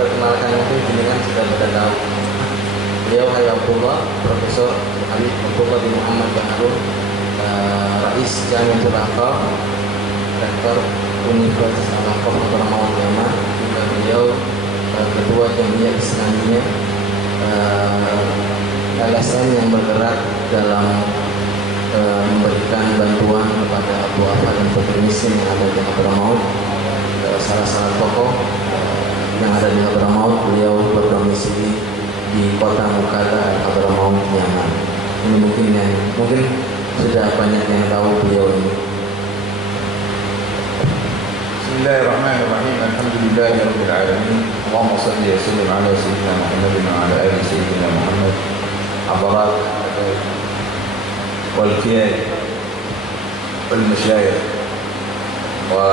perkenalkan mungkin jenengan sudah pada tahu. Beliau Hayatullah Profesor Habib Abdullah bin Muhammad Baharun, Rais Jamiatul Ahqaf, Rektor Universitas Al-Ahqaf Al-Maun Yaman, juga beliau Ketua Jamiah Islamiyah LSM yang bergerak dalam memberikan bantuan kepada Abu Afan dan fakir miskin yang ada di Hadramaut. Salah tokoh yang ada di Hadramaut, beliau berdomisili di kota Mukarrar Hadramaut Yaman. Ini mungkin sudah banyak yang tahu beliau ini. Bismillahirrahmanirrahim. Alhamdulillahirabbil alamin. Allahumma shalli wa sallim ala sayyidina Muhammad wa ala ali sayyidina Muhammad. Hadarat wal qiyad wal masyayikh wa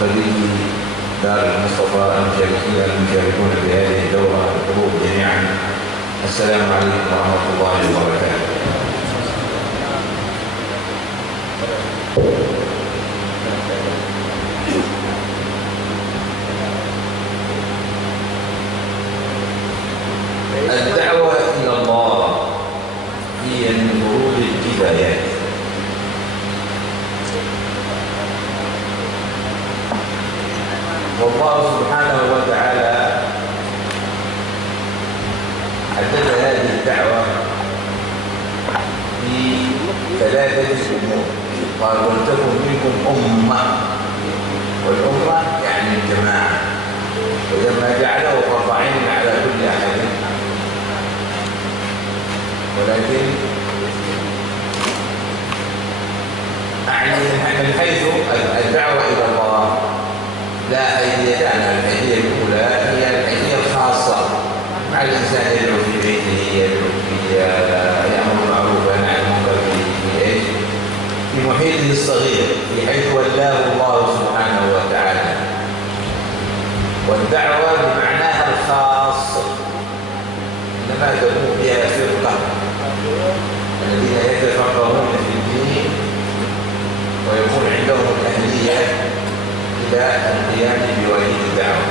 khadiji دار المصطفى المشاركون بهذه الدورة الحضور جميعا. السلام عليكم ورحمة الله وبركاته. الدعوة إلى الله هي من فروض الكفايات. والله سبحانه وتعالى حدد هذه الدعوة في ثلاثة أمور. قال ولتكن منكم أمة، والأمة يعني الجماعة، ولما جعله فرض عين على كل أحد، ولكن أعني من حيث الدعوة إلى الله لا حيثيتان. الحيثية الأولى هي الحيثية الخاصة مع الإنسان، يدعو في بيته، يدعو في يأمر بالمعروف وينهى عن المنكر في محيطه الصغير، في حيث ولاه الله سبحانه وتعالى. والدعوة بمعناها الخاص إنما تكون بها فرقة، الذين يتفقهون في الدين ويكون عندهم الأهلية إلى القيام بواجب الدعوة.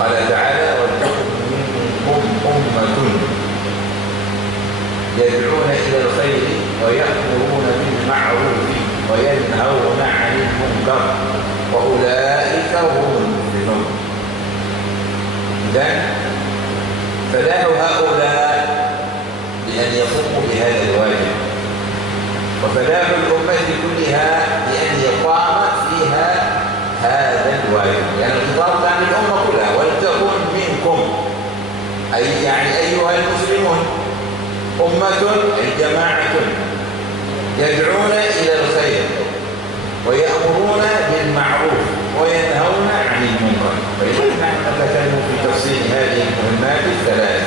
قال تعالى ولتكن منكم أمة يدعون إلى الخير ويأمرون بالمعروف وينهون عن المنكر وأولئك هم المفلحون. إذن فلاح هؤلاء بأن يقوموا بهذا الواجب، وفلاح الأمة كلها بأن يقام فيها هذا الواجب. يعني الخطاب عن الأمة كلها، ولتكن منكم أي يعني أيها المسلمون أمة أي جماعة يدعون إلى الخير ويأمرون بالمعروف وينهون عن المنكر. فلذلك نحن نتكلم في تفصيل هذه المهمات الثلاث.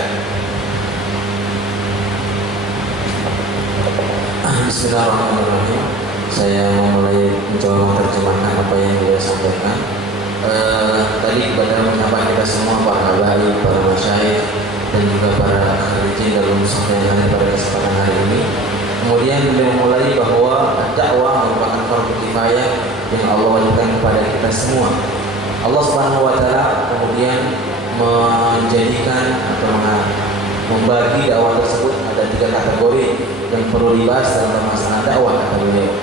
Bismillahirrahmanirrahim. Saya memulai mencoba menerjemahkan apa yang beliau sampaikan. Tadi kepada menyapa kita semua, para habaib, para masyayikh, dan juga para kharijin dalam sampaian pada kesempatan hari ini. Kemudian beliau memulai bahwa dakwah merupakan fardu kifayah yang Allah wajibkan kepada kita semua. Allah Subhanahu wa taala kemudian menjadikan atau membagi dakwah tersebut ada 3 kategori yang perlu dibahas dalam masalah dakwah, kata beliau.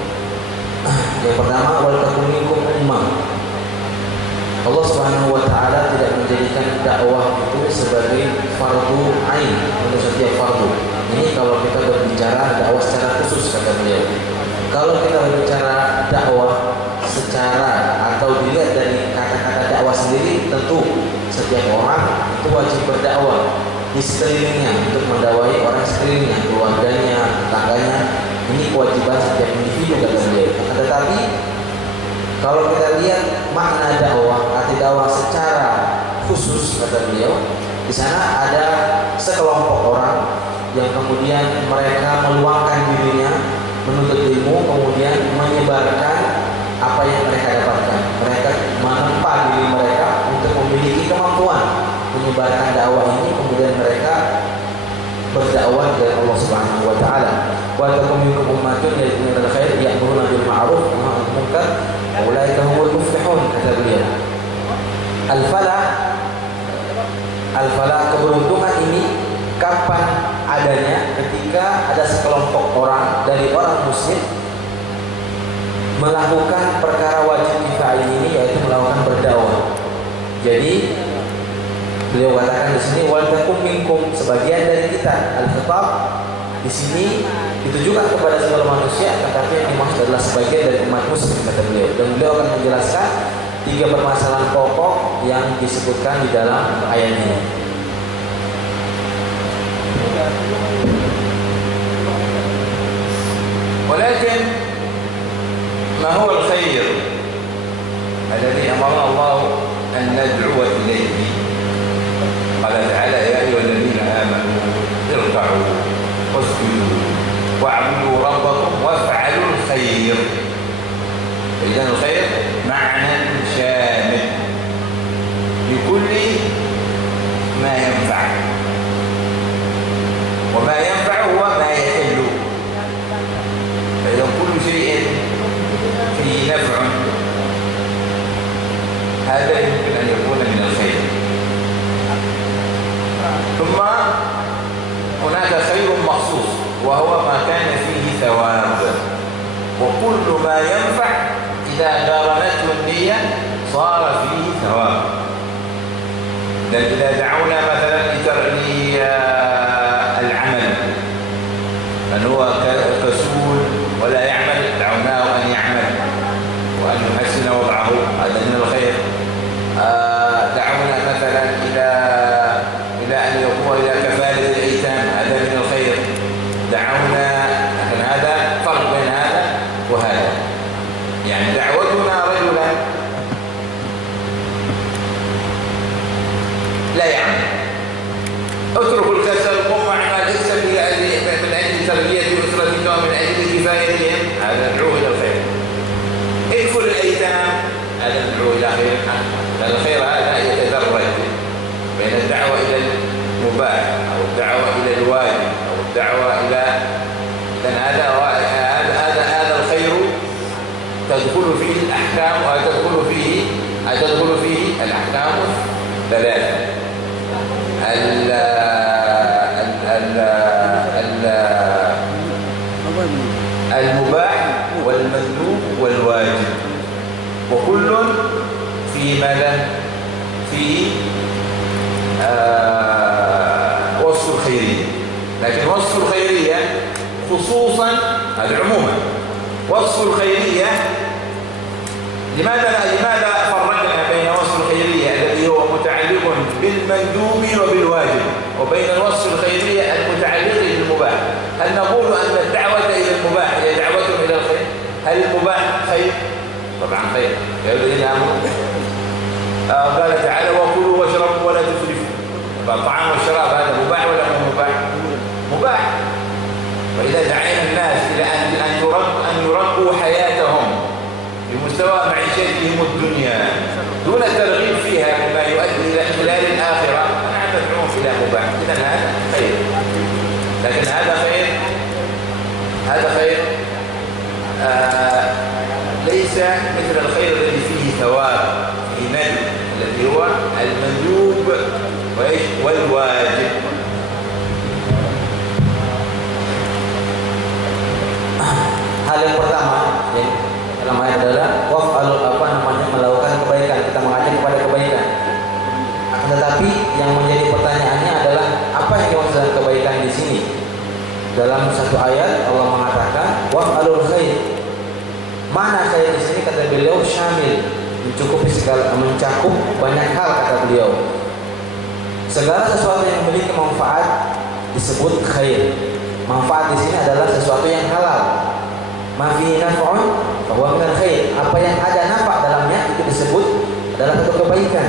Yang pertama, wal takum minkum ummah. Allah Subhanahu wa taala tidak menjadikan dakwah itu sebagai fardu ain untuk setiap fardu. Ini kalau kita berbicara dakwah secara khusus, kata beliau. Kalau kita berbicara dakwah secara atau dilihat dari kata-kata dakwah sendiri, tentu setiap orang itu wajib berdakwah di sekelilingnya untuk mendakwai orang sekelilingnya, keluarganya, tetangganya. Ini kewajiban setiap individu, kata beliau. Tetapi kalau kita lihat makna dakwah, arti dakwah secara khusus, kata beliau, di sana ada sekelompok orang yang kemudian mereka meluangkan dirinya menuntut ilmu, kemudian menyebarkan apa yang mereka dapatkan. Mereka menempa diri mereka untuk memiliki kemampuan menyebarkan dakwah ini, kemudian mereka berdakwah dari Allah Subhanahu wa taala. Wa takum minkum ummatun yad'una ilal khair ya'muruna bil ma'ruf wa yanhauna 'anil munkar wa ulaika humul muflihun, kata beliau. muslim melakukan perkara wajib kifayah ini, yaitu melakukan berdakwah. Jadi beliau katakan di sini wal takum minkum, sebagian dari kita. Al-khitab di sini ditujukan kepada segala manusia, tetapi yang dimaksud adalah sebagian dari umat muslim, kata beliau. Dan beliau akan menjelaskan 3 permasalahan pokok yang disebutkan di dalam ayat ini. ولكن ما هو الخير الذي أمرنا الله أن ندعو إليه؟ قال تعالى يا أيها الذين آمنوا اركعوا واسجدوا واعبدوا ربكم وافعلوا الخير. إذن الخير معنى شامل لكل ما ينفع، وما ينفع هو ما يحل. فإذا كل شيء فيه نفع هذا يمكن أن يكون من الخير. ثم هناك خير مخصوص وهو ما كان فيه ثواب، وكل ما ينفع إذا قارنته النية صار فيه ثواب. إذا دعونا مثلا للعمل من هو كسول ولا يعمل، دعوناه أن يعمل وأن يحسن وضعه، هذا من الخير. دعونا مثلا إلى أن يقوم إلى كفالة الأيتام، هذا من الخير. دعونا، لكن هذا فرق بين هذا وهذا. يعني دعوتنا رجلا لا يعمل، اترك الكسل، قم واعمل، اكسب من أجل تربية أسرتك ومن أجل كفايتهم، هذا ندعوه إلى الخير. اكفل الأيتام، هذا ندعوه إلى خير. الخير هذا يتدرج بين الدعوة إلى المباح أو الدعوة إلى الواجب أو الدعوة إلى هذا الخير تدخل فيه الأحكام، وتدخل فيه الأحكام ثلاثة: المباح والمندوب والواجب، وكل في ماذا؟ في وصف الخيرية. لكن وصف الخيرية خصوصا، هذا عموما، وصف الخيرية لماذا فرقنا بين وصف الخيرية الذي هو متعلق بالمندوب وبالواجب وبين الوصف الخيرية المتعلق بالمباح؟ هل نقول أن الدعوة إلى المباح هي دعوة إلى الخير؟ هل المباح خير؟ طبعا خير. يا الذين آمنوا قال تعالى وكلوا واشربوا ولا تسرفوا. فالطعام والشراب هذا مباح ولا مو مباح؟ مباح. وإذا دعينا الناس إلى أن يرقوا حياتهم بمستوى معيشتهم الدنيا دون الترغيب فيها مما يؤدي إلى إخلال الآخرة، نحن ندعوهم إلى مباح. إذن هذا خير. لكن هذا خير ليس مثل الخير الذي فيه ثواب، فيه ندب، الذي هو المندوب والواجب. Hal yang pertama ya, dalam ayat adalah melakukan kebaikan, kita mengajak kepada kebaikan. Tetapi yang menjadi pertanyaannya adalah apa yang dimaksud dengan kebaikan di sini? Dalam satu ayat Allah mengatakan waf'alul khair. Mana khair di sini? Kata beliau syamil, mencakup banyak hal, kata beliau. Segala sesuatu yang memiliki manfaat disebut khair. Manfaat di sini adalah sesuatu yang halal. Ma fihi naf'un fa huwa minal khair. Apa yang ada naf'at dalamnya itu disebut adalah satu kebaikan.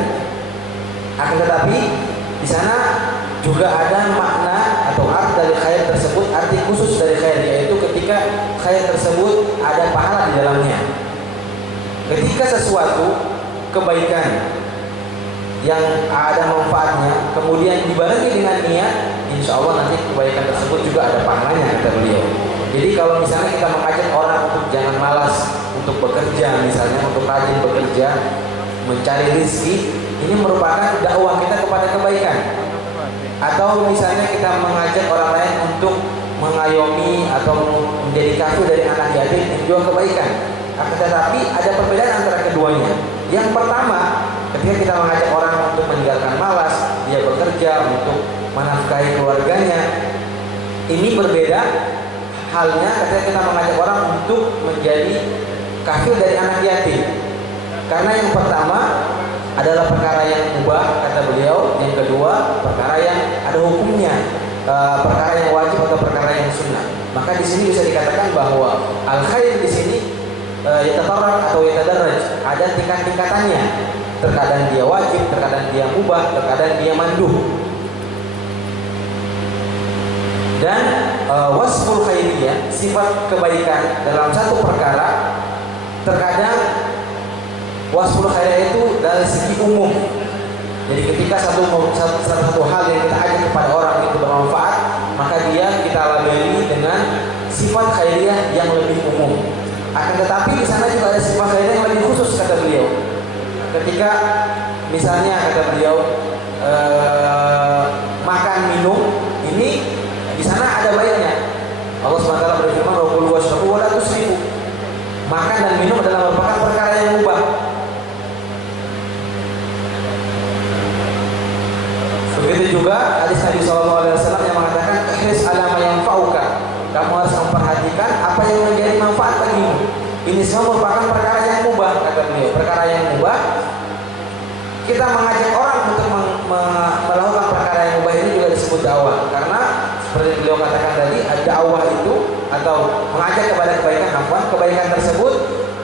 Akan tetapi di sana juga ada makna atau arti dari khair tersebut, arti khusus dari khair, yaitu ketika khair tersebut ada pahala di dalamnya. Ketika sesuatu kebaikan yang ada manfaatnya kemudian dibarengi dengan niat, insya Allah nanti kebaikan tersebut juga ada pahalanya, kata beliau. Jadi kalau misalnya kita mengajak orang untuk jangan malas untuk bekerja, misalnya untuk rajin bekerja, mencari rezeki, ini merupakan dakwah kita kepada kebaikan. Atau misalnya kita mengajak orang lain untuk mengayomi atau menjadi kafir dari anak yatim ini juga kebaikan. Akan tetapi ada perbedaan antara keduanya. Yang pertama, ketika kita mengajak orang untuk meninggalkan malas, dia bekerja untuk menafkahi keluarganya, ini berbeda halnya ketika kita mengajak orang untuk menjadi kafir dari anak yatim. Karena yang pertama adalah perkara yang mubah kata beliau, yang kedua perkara yang ada hukumnya, perkara yang wajib atau perkara yang sunnah. Maka di sini bisa dikatakan bahwa al khair di sini yatatarraq atau yatadarraj, ada tingkat-tingkatannya. Terkadang dia wajib, terkadang dia mubah, terkadang dia manduh. Dan wasful khairiyah, sifat kebaikan dalam satu perkara, terkadang wasful khairiyah itu dari segi umum. Jadi ketika satu hal yang kita ajak kepada orang itu bermanfaat, maka dia kita labeli dengan sifat khairiyah yang lebih umum. Akan tetapi di sana juga ada sifat khairiyah yang lebih khusus kata beliau. Ketika misalnya kata beliau makan minum, ini di sana ada baiknya. Allah SWT berfirman, "Wa kulu washrabu wa la tusrifu." Makan dan minum adalah merupakan perkara yang mubah. Begitu juga hadis Nabi SAW yang mengatakan, "Ihris ala ma yanfa'uka." Kamu harus memperhatikan apa yang menjadi manfaat bagimu. Ini semua merupakan perkara yang mubah kata beliau. Perkara yang mubah, kita mengajak orang untuk melakukan perkara yang mubah ini juga disebut dakwah. Karena seperti beliau katakan tadi, dakwah itu atau mengajak kepada kebaikan tersebut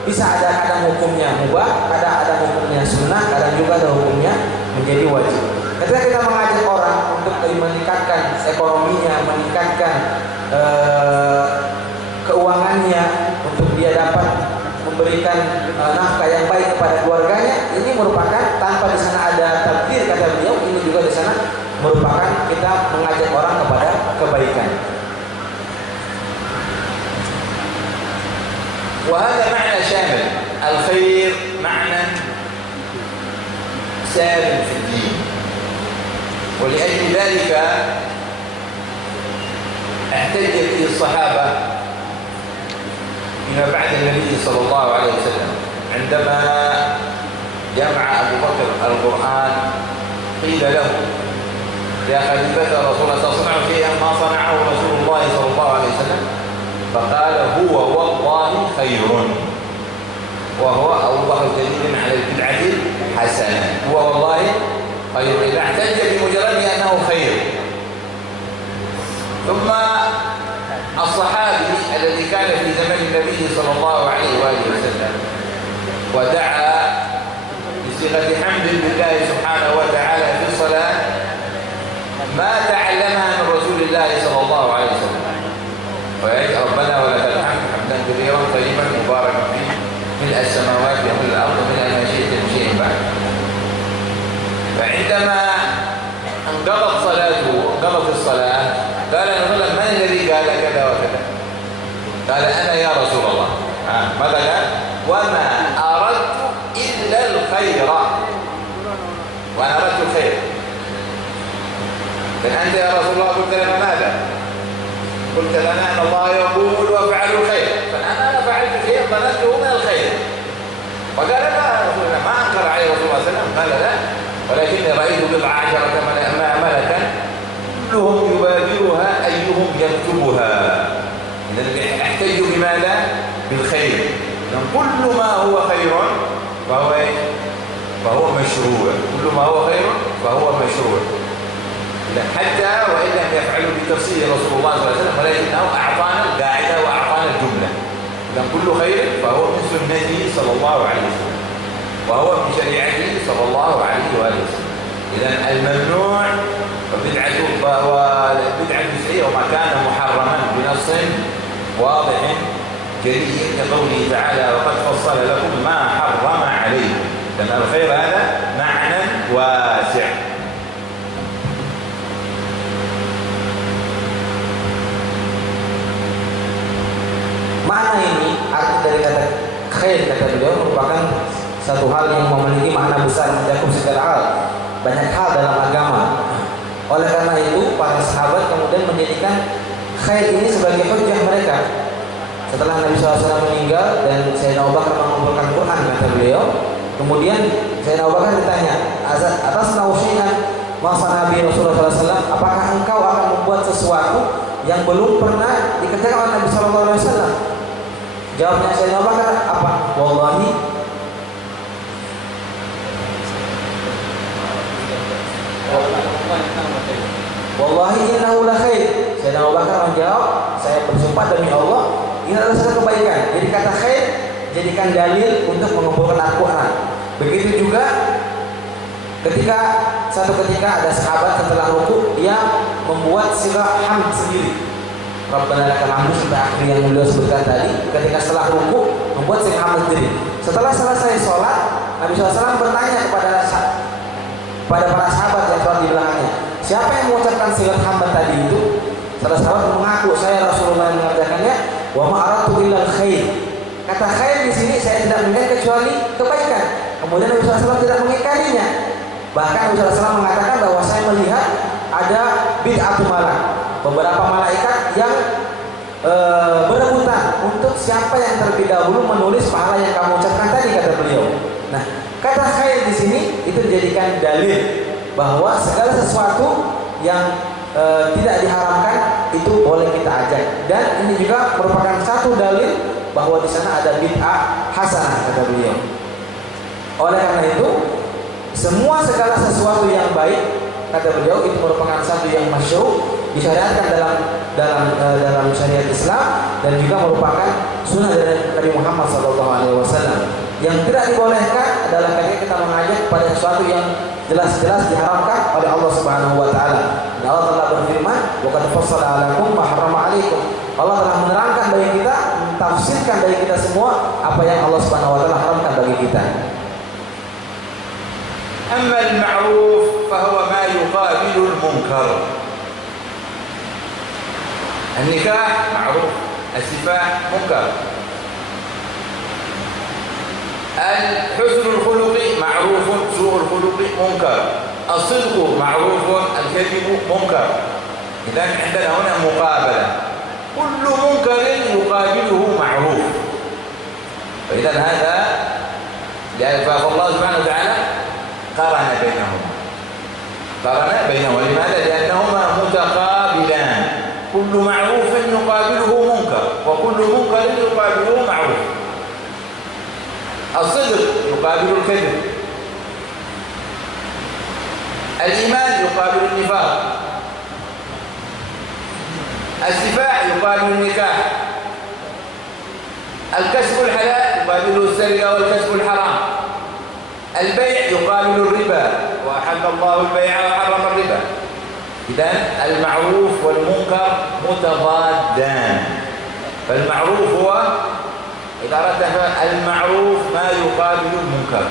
bisa ada kadang hukumnya mubah, ada hukumnya sunnah, kadang juga ada hukumnya menjadi wajib. Ketika kita mengajak orang untuk meningkatkan ekonominya, meningkatkan keuangannya, untuk dia dapat memberikan nafkah yang baik kepada keluarganya, ini merupakan tanpa di sana ada takdir kata beliau, ini juga di sana merupakan kita mengajak orang kepada kebaikan. وهذا معنى شامل الخير معنى سامي في الدين ولأجل ذلك احتج به الصحابة فيما بعد النبي صلى الله عليه وسلم عندما جمع أبو بكر القرآن قيل له يا خليفة رسول الله تصنع فيها ما صنعه رسول الله صلى الله عليه وسلم فقال هو والله خير وهو أبو بكر دليل على البدعة الحسنة هو والله خير إذا احتج بمجرد أنه خير. ثم الصحابي الذي كان في زمن النبي صلى الله عليه وآله وسلم ودعا بصيغة حمد لله سبحانه وتعالى في الصلاة ما تعلمها من رسول الله صلى الله عليه وسلم ويقول ربنا ولك الحمد حمدا كثيرا طيبا مباركا فيه ملء السماوات وملء الأرض وملء ما شئت من شيء بعد. فعندما انقضت الصلاة قال الرجل من الذي قال كذا وكذا؟ قال أنا يا رسول الله. ماذا قال؟ وما أردت إلا الخير وأنا أردت الخير. أنت يا رسول الله قلت لنا ماذا؟ قلت لنا أن الله يقول وافعلوا الخير فأنا فعلت شيء ظننته من الخير. فقال لا يا رسول الله ما أنكر عليه رسول الله صلى الله عليه وسلم قال لا ولكني رأيت بضع عشرة ملكا كلهم يبادرها أيهم يكتبها. إذا احتج بماذا؟ بالخير. كل ما هو خير فهو مشروع. كل ما هو خير فهو مشروع. حتى وإن لم يفعلوا بتفسير رسول الله صلى الله عليه وسلم ولكنه أعطانا القاعدة وأعطانا الجملة. إذا كل خير فهو من سنته صلى الله عليه وسلم وهو من شريعته صلى الله عليه وآله وسلم. إذا الممنوع والبدعة الشيء وما كان محرما بنص واضح جلي كقوله تعالى وقد فصل لكم ما حرم عليكم. لأن الخير هذا معنى واسع. Makna ini, arti dari kata khair kata beliau merupakan satu hal yang memiliki makna besar mencakup segala hal, banyak hal dalam agama. Oleh karena itu para sahabat kemudian menjadikan khair ini sebagai hujjah mereka. setelah Nabi SAW meninggal dan Sayyidina Abu Bakar mengumpulkan Quran, kata beliau, kemudian Sayyidina Abu Bakar ditanya, atas nausihan masa Nabi Rasulullah SAW, apakah engkau akan membuat sesuatu yang belum pernah dikerjakan oleh Nabi SAW? Jawabnya Sayyidina Abu Bakar apa? Wallahi innahu la khair. Sayyidina Abu Bakar menjawab, saya bersumpah demi Allah, ini adalah satu kebaikan. Jadi kata khair jadikan dalil untuk mengumpulkan Al-Quran. Begitu juga suatu ketika ada sahabat setelah ruku dia membuat sirah hamd sendiri. Rabbana lakal hamdu sampai akhir yang beliau sebutkan tadi. Ketika setelah ruku membuat sirah hamd sendiri. Setelah selesai sholat, Nabi SAW bertanya kepada para sahabat yang sholat di belakangnya, siapa yang mengucapkan sirah hamd tadi itu? Salah sahabat mengaku, saya Rasulullah yang mengerjakannya. Wa ma aratu illa khair. Kata khair di sini saya tidak melihat kecuali kebaikan. Kemudian Nabi SAW tidak mengingkarinya. Bahkan Nabi SAW mengatakan bahwa saya melihat ada bid'atu malak, beberapa malaikat yang berebutan untuk siapa yang terlebih dahulu menulis pahala yang kamu ucapkan tadi, kata beliau. Nah, kata khair di sini itu dijadikan dalil bahwa segala sesuatu yang tidak diharamkan itu boleh kita ajak, dan ini juga merupakan satu dalil bahwa di sana ada bid'ah hasanah, kata beliau. Oleh karena itu, semua segala sesuatu yang baik, kata beliau, itu merupakan satu yang masyru', disyariatkan dalam syariat Islam, dan juga merupakan sunnah dari Nabi Muhammad SAW. Yang tidak dibolehkan adalah ketika kita mengajak pada sesuatu yang jelas-jelas diharamkan oleh Allah Subhanahu wa taala. Allah telah berfirman, "Wa qad fassala 'alakum ma harrama 'alaikum." Allah telah menerangkan bagi kita, mentafsirkan bagi kita semua apa yang Allah Subhanahu wa taala haramkan bagi kita. Amma al-ma'ruf fa huwa ma yuqabilu al-munkar. An-nikah ma'ruf, as-sifah munkar. الحسن الخلق معروف، سوء الخلق منكر، الصدق معروف، الكذب منكر. إذا عندنا هنا مقابلة، كل منكر يقابله معروف. فإذا هذا فالله سبحانه وتعالى قارن بينهما. لماذا؟ لأنهما متقابلان، كل معروف يقابله منكر، وكل منكر يقابله معروف. الصدق يقابل الكذب، الإيمان يقابل النفاق، السفاح يقابل النكاح، الكسب الحلال يقابل السرقة والكسب الحرام، البيع يقابل الربا، وأحل الله البيع وحرم الربا. إذن المعروف والمنكر متضادان. فالمعروف هو إذا أردت المعروف ما يقابل المنكر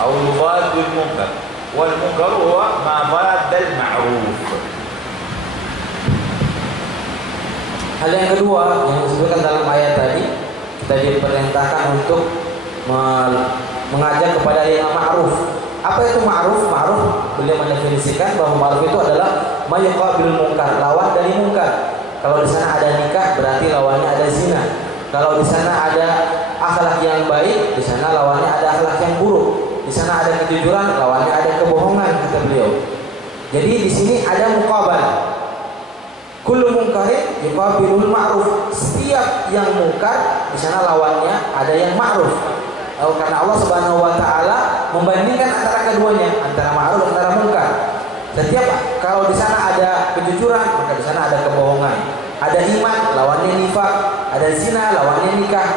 أو يضاد المنكر، والمنكر هو ما ضاد المعروف. Hal yang kedua yang disebutkan dalam ayat tadi, kita diperintahkan untuk mengajak kepada yang ma'ruf. Apa itu ma'ruf? Ma'ruf beliau mendefinisikan bahwa ma'ruf itu adalah ma yuqabilul munkar, lawan dari munkar. Kalau di sana ada nikah, berarti lawannya ada zina. Kalau di sana ada akhlak yang baik, di sana lawannya ada akhlak yang buruk. Di sana ada kejujuran, lawannya ada kebohongan, kata beliau. Jadi di sini ada muqabalah. Kullu munkarin yuqabilul ma'ruf. Setiap yang munkar di sana lawannya ada yang ma'ruf. Karena Allah Subhanahu wa taala membandingkan antara keduanya, antara ma'ruf dan antara munkar. Setiap kalau di sana ada kejujuran, maka di sana ada kebohongan. Ada iman, lawannya nifak. Ada zina, lawannya nikah.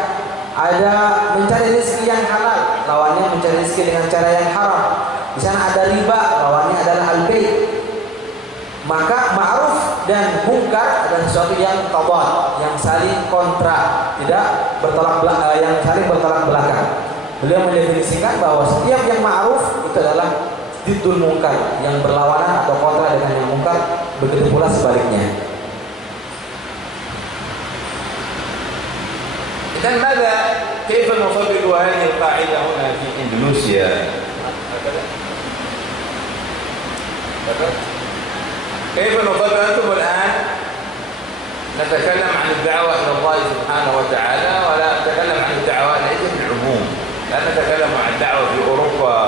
Ada mencari rezeki yang halal, lawannya mencari rezeki dengan cara yang haram. Di sana ada riba, lawannya adalah al-bay'. Maka ma'ruf dan munkar adalah sesuatu yang tadad, yang saling kontra, tidak yang saling bertolak belakang. Beliau mendefinisikan bahwa setiap yang ma'ruf itu adalah diddul munkar, yang berlawanan atau kontra dengan yang munkar, begitu pula sebaliknya. إذن ماذا كيف نطبق هذه القاعدة هنا في إندونيسيا؟ كيف نطبق؟ أنتم الآن نتكلم عن الدعوة إلى الله سبحانه وتعالى ولا نتكلم عن الدعوة ليس بالعموم. لا نتكلم عن الدعوة في أوروبا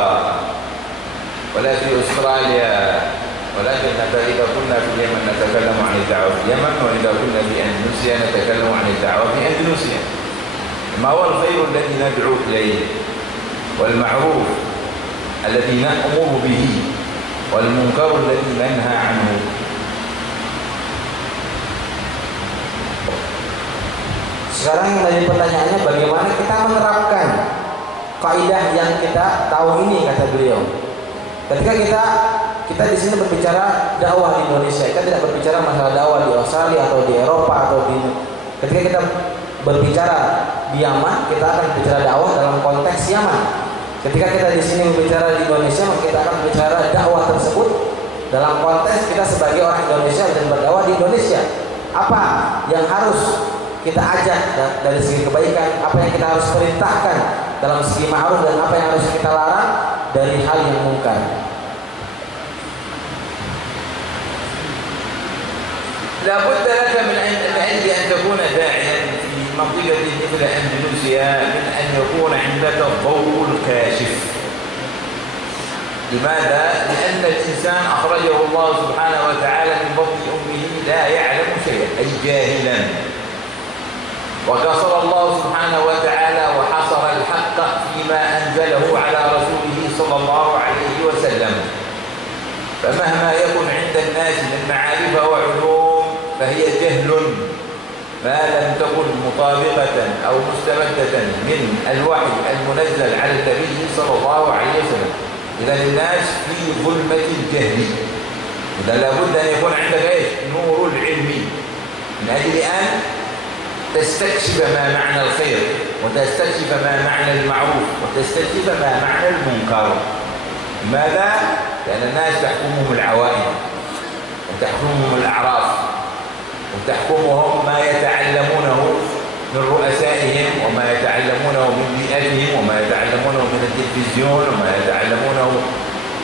ولا في أستراليا، ولكن إذا كنا في اليمن نتكلم عن الدعوة في اليمن، وإذا كنا في أندونيسيا نتكلم عن الدعوة في أندونيسيا. ما هو الخير الذي ندعو إليه، والمعروف الذي نأمر به، والمنكر الذي ننهى عنه. Sekarang yang tadi pertanyaannya bagaimana kita menerapkan kaidah yang kita tahu ini, kata beliau. Ketika kita di sini berbicara dakwah di Indonesia, kita tidak berbicara masalah dakwah di Australia atau di Eropa atau ketika kita berbicara di Yaman, kita akan bicara dakwah dalam konteks Yaman. Ketika kita di sini berbicara di Indonesia, maka kita akan bicara dakwah tersebut dalam konteks kita sebagai orang Indonesia dan berdakwah di Indonesia. Apa yang harus kita ajak dari segi kebaikan, apa yang kita harus perintahkan dalam segi ma'ruf, dan apa yang harus kita larang dari hal yang mungkar. لا بد لك من أجل أن تكون داعيا في منطقة مثل أندونيسيا من أن يكون عندك الضوء الكاشف. لماذا؟ لأن الإنسان أخرجه الله سبحانه وتعالى من بطن أمه لا يعلم شيئا، أي جاهلا. وقصر الله سبحانه وتعالى وحصر الحق فيما أنزله على رسوله صلى الله عليه وسلم. فمهما يكن عند الناس من معارف وعلوم فهي جهل ما لم تكن مطابقة أو مستمدة من الوحي المنزل على النبي صلى الله عليه وسلم. إذا الناس في ظلمة الجهل. إذا لابد أن يكون عندك إيش؟ نور العلم، من أجل أن تستكشف ما معنى الخير، وتستكشف ما معنى المعروف، وتستكشف ما معنى المنكر. لماذا؟ لأن الناس تحكمهم العوائد، وتحكمهم الأعراف، وتحكمهم ما يتعلمونه من رؤسائهم، وما يتعلمونه من بيئتهم، وما يتعلمونه من التلفزيون، وما يتعلمونه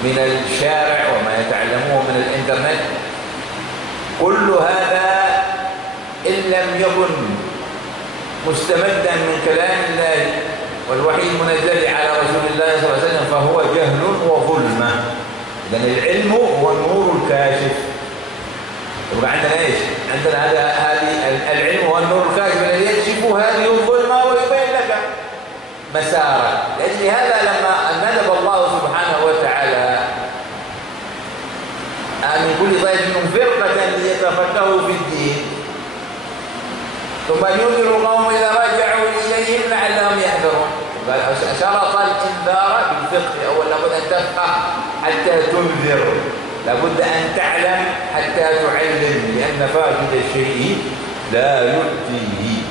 من الشارع، وما يتعلمونه من الإنترنت. كل هذا إن لم يكن مستمدا من كلام الله والوحي المنزل على رسول الله صلى الله عليه وسلم فهو جهل وظلمة. لأن العلم هو النور الكاشف. يبقى عندنا ايش؟ عندنا هذه العلم هو النور الكاشف الذي يكشف هذه الظلمة ويبين لك مسارك. لأجل هذا لما ندب الله سبحانه وتعالى من كل طائفة منهم فرقة ليتفقهوا في الدين ثم ينذر قوم إذا رجعوا إليهم لعلهم يحذرون. شرط الإنذار بالفقه. أولا لابد أن تفقه حتى تنذر، لابد أن تعلم حتى تعلم، لأن فاقد الشيء لا يؤتيه.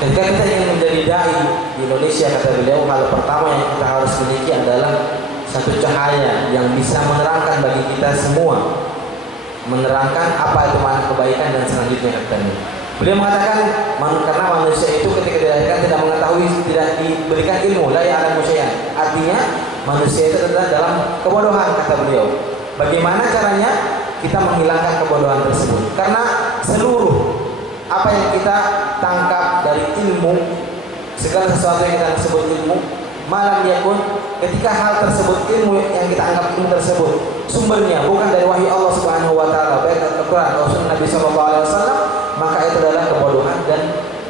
Ketika kita ingin menjadi dai di Indonesia, kata beliau, hal pertama yang kita harus miliki adalah satu cahaya yang bisa menerangkan bagi kita semua, menerangkan apa itu makna kebaikan dan selanjutnya, kata beliau. Beliau mengatakan karena manusia itu ketika dilahirkan tidak mengetahui, tidak diberikan ilmu, la ya'lamu syai'an. Artinya manusia itu adalah dalam kebodohan, kata beliau. Bagaimana caranya kita menghilangkan kebodohan tersebut? Karena seluruh apa yang kita tangkap dari ilmu, segala sesuatu yang kita sebut ilmu, malam yakun, ketika hal tersebut ilmu yang kita anggap ilmu tersebut sumbernya bukan dari wahyu Allah Subhanahu wa taala, baik Al-Qur'an atau sunnah Nabi sallallahu alaihi wasallam, maka itu adalah kebodohan dan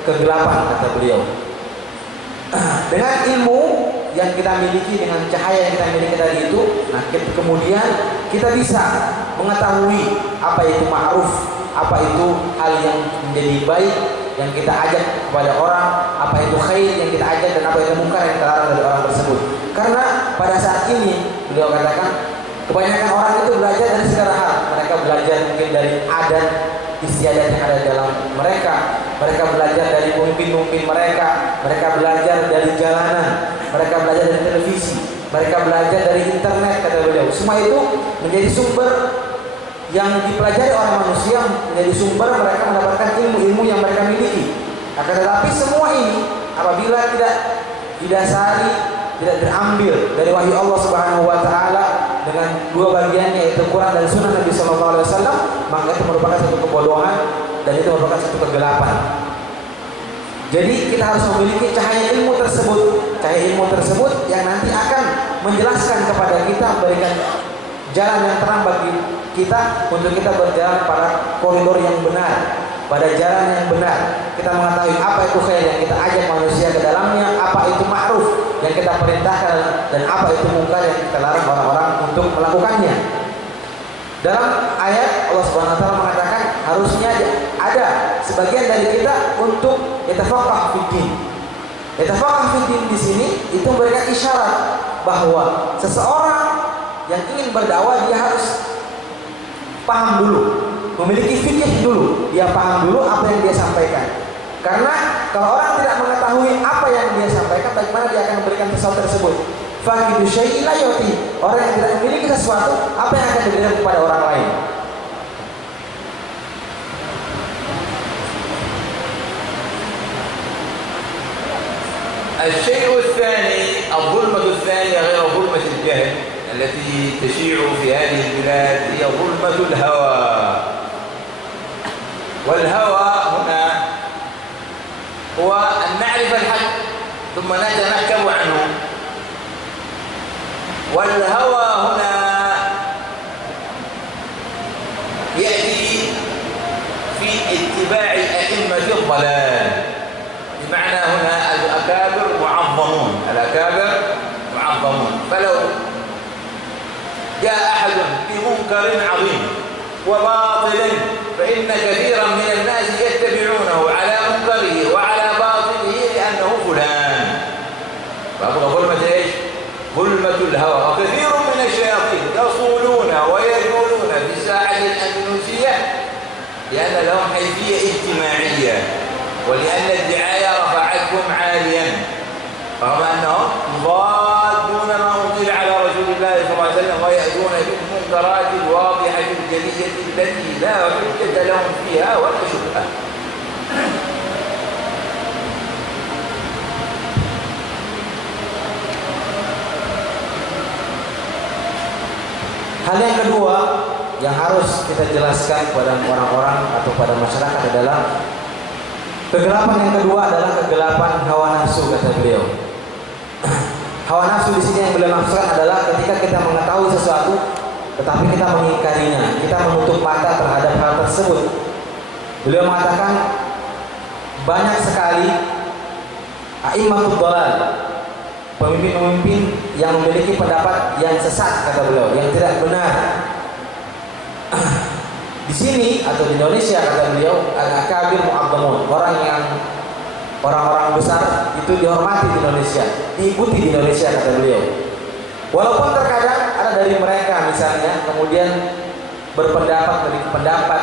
kegelapan, kata beliau. Dengan ilmu yang kita miliki, dengan cahaya yang kita miliki tadi itu, nah kemudian kita bisa mengetahui apa itu ma'ruf, apa itu hal yang menjadi baik yang kita ajak kepada orang, apa itu khair yang kita ajak, dan apa itu mungkar yang kita larang dari orang tersebut. Karena pada saat ini beliau katakan kebanyakan orang itu belajar dari segala hal. Mereka belajar mungkin dari adat istiadat yang ada dalam mereka belajar dari pemimpin-pemimpin mereka belajar dari jalanan, mereka belajar dari televisi, mereka belajar dari internet, kata beliau. Semua itu menjadi sumber yang dipelajari oleh manusia, menjadi sumber mereka mendapatkan ilmu-ilmu yang mereka miliki. Akan tetapi semua ini apabila tidak didasari, tidak terambil dari wahyu Allah Subhanahu wa taala, dengan dua bagian yaitu Quran dan Sunnah Nabi Sallallahu Alaihi Wasallam, maka itu merupakan satu kebodohan dan itu merupakan satu kegelapan. Jadi kita harus memiliki cahaya ilmu tersebut yang nanti akan menjelaskan kepada kita, memberikan jalan yang terang bagi kita untuk kita berjalan pada koridor yang benar, pada jalan yang benar. Kita mengetahui apa itu khair yang kita ajak manusia ke dalamnya, apa itu ma'ruf yang kita perintahkan, dan apa itu mungkar yang kita larang orang-orang untuk melakukannya. Dalam ayat Allah Subhanahu wa taala mengatakan harusnya ada sebagian dari kita untuk yatafaqah fiddin. Yatafaqah fiddin di sini itu memberikan isyarat bahwa seseorang yang ingin berdakwah dia harus paham dulu, memiliki fikih dulu, dia paham dulu apa yang dia sampaikan. Karena kalau orang tidak mengetahui apa yang dia sampaikan, bagaimana dia akan memberikan sesuatu tersebut? Faqidu syai'in la yu'ti. Orang yang tidak memiliki sesuatu, apa yang akan diberikan kepada orang lain? الشيء الثاني، الظلمة الثانية غير ظلمة الجهل التي تشيع في هذه البلاد هي ظلمة الهوى. والهوى هنا هو أن نعرف الحق ثم نتنكب عنه. والهوى هنا يأتي في اتباع أئمة الضلال، بمعنى هنا الأكابر معظمون، فلو جاء أحد بمنكر عظيم وباطل فإن كثيرا من الناس يتبعونه على منكره وعلى باطله لأنه فلان. فأبغى ظلمة إيش؟ ظلمة الهوى. وكثير من الشياطين يصولون ويجولون في الساحة الأندلسية لأن لهم حيثية اجتماعية، ولأن الدعاية رفعتهم عاليا، رغم أنهم يضادون ما أنزل على رسول الله صلى الله عليه وسلم ويأتون بالمنكرات الواضحة الجلية التي لا حجة لهم فيها ولا شبهة. Hal yang kedua yang harus kita jelaskan kepada orang-orang atau pada masyarakat adalah kegelapan yang kedua adalah kegelapan hawa nafsu, kata beliau. Hawa nafsu di sini yang beliau maksudkan adalah ketika kita mengetahui sesuatu tetapi kita mengingkarinya, kita menutup mata terhadap hal tersebut. Beliau mengatakan banyak sekali a'immatud dhalal, pemimpin-pemimpin yang memiliki pendapat yang sesat, kata beliau, yang tidak benar. Di sini atau di Indonesia, kata beliau, al-akabir mu'azzamun, orang-orang besar itu dihormati di Indonesia, diikuti di Indonesia, kata beliau. Walaupun terkadang ada dari mereka misalnya kemudian berpendapat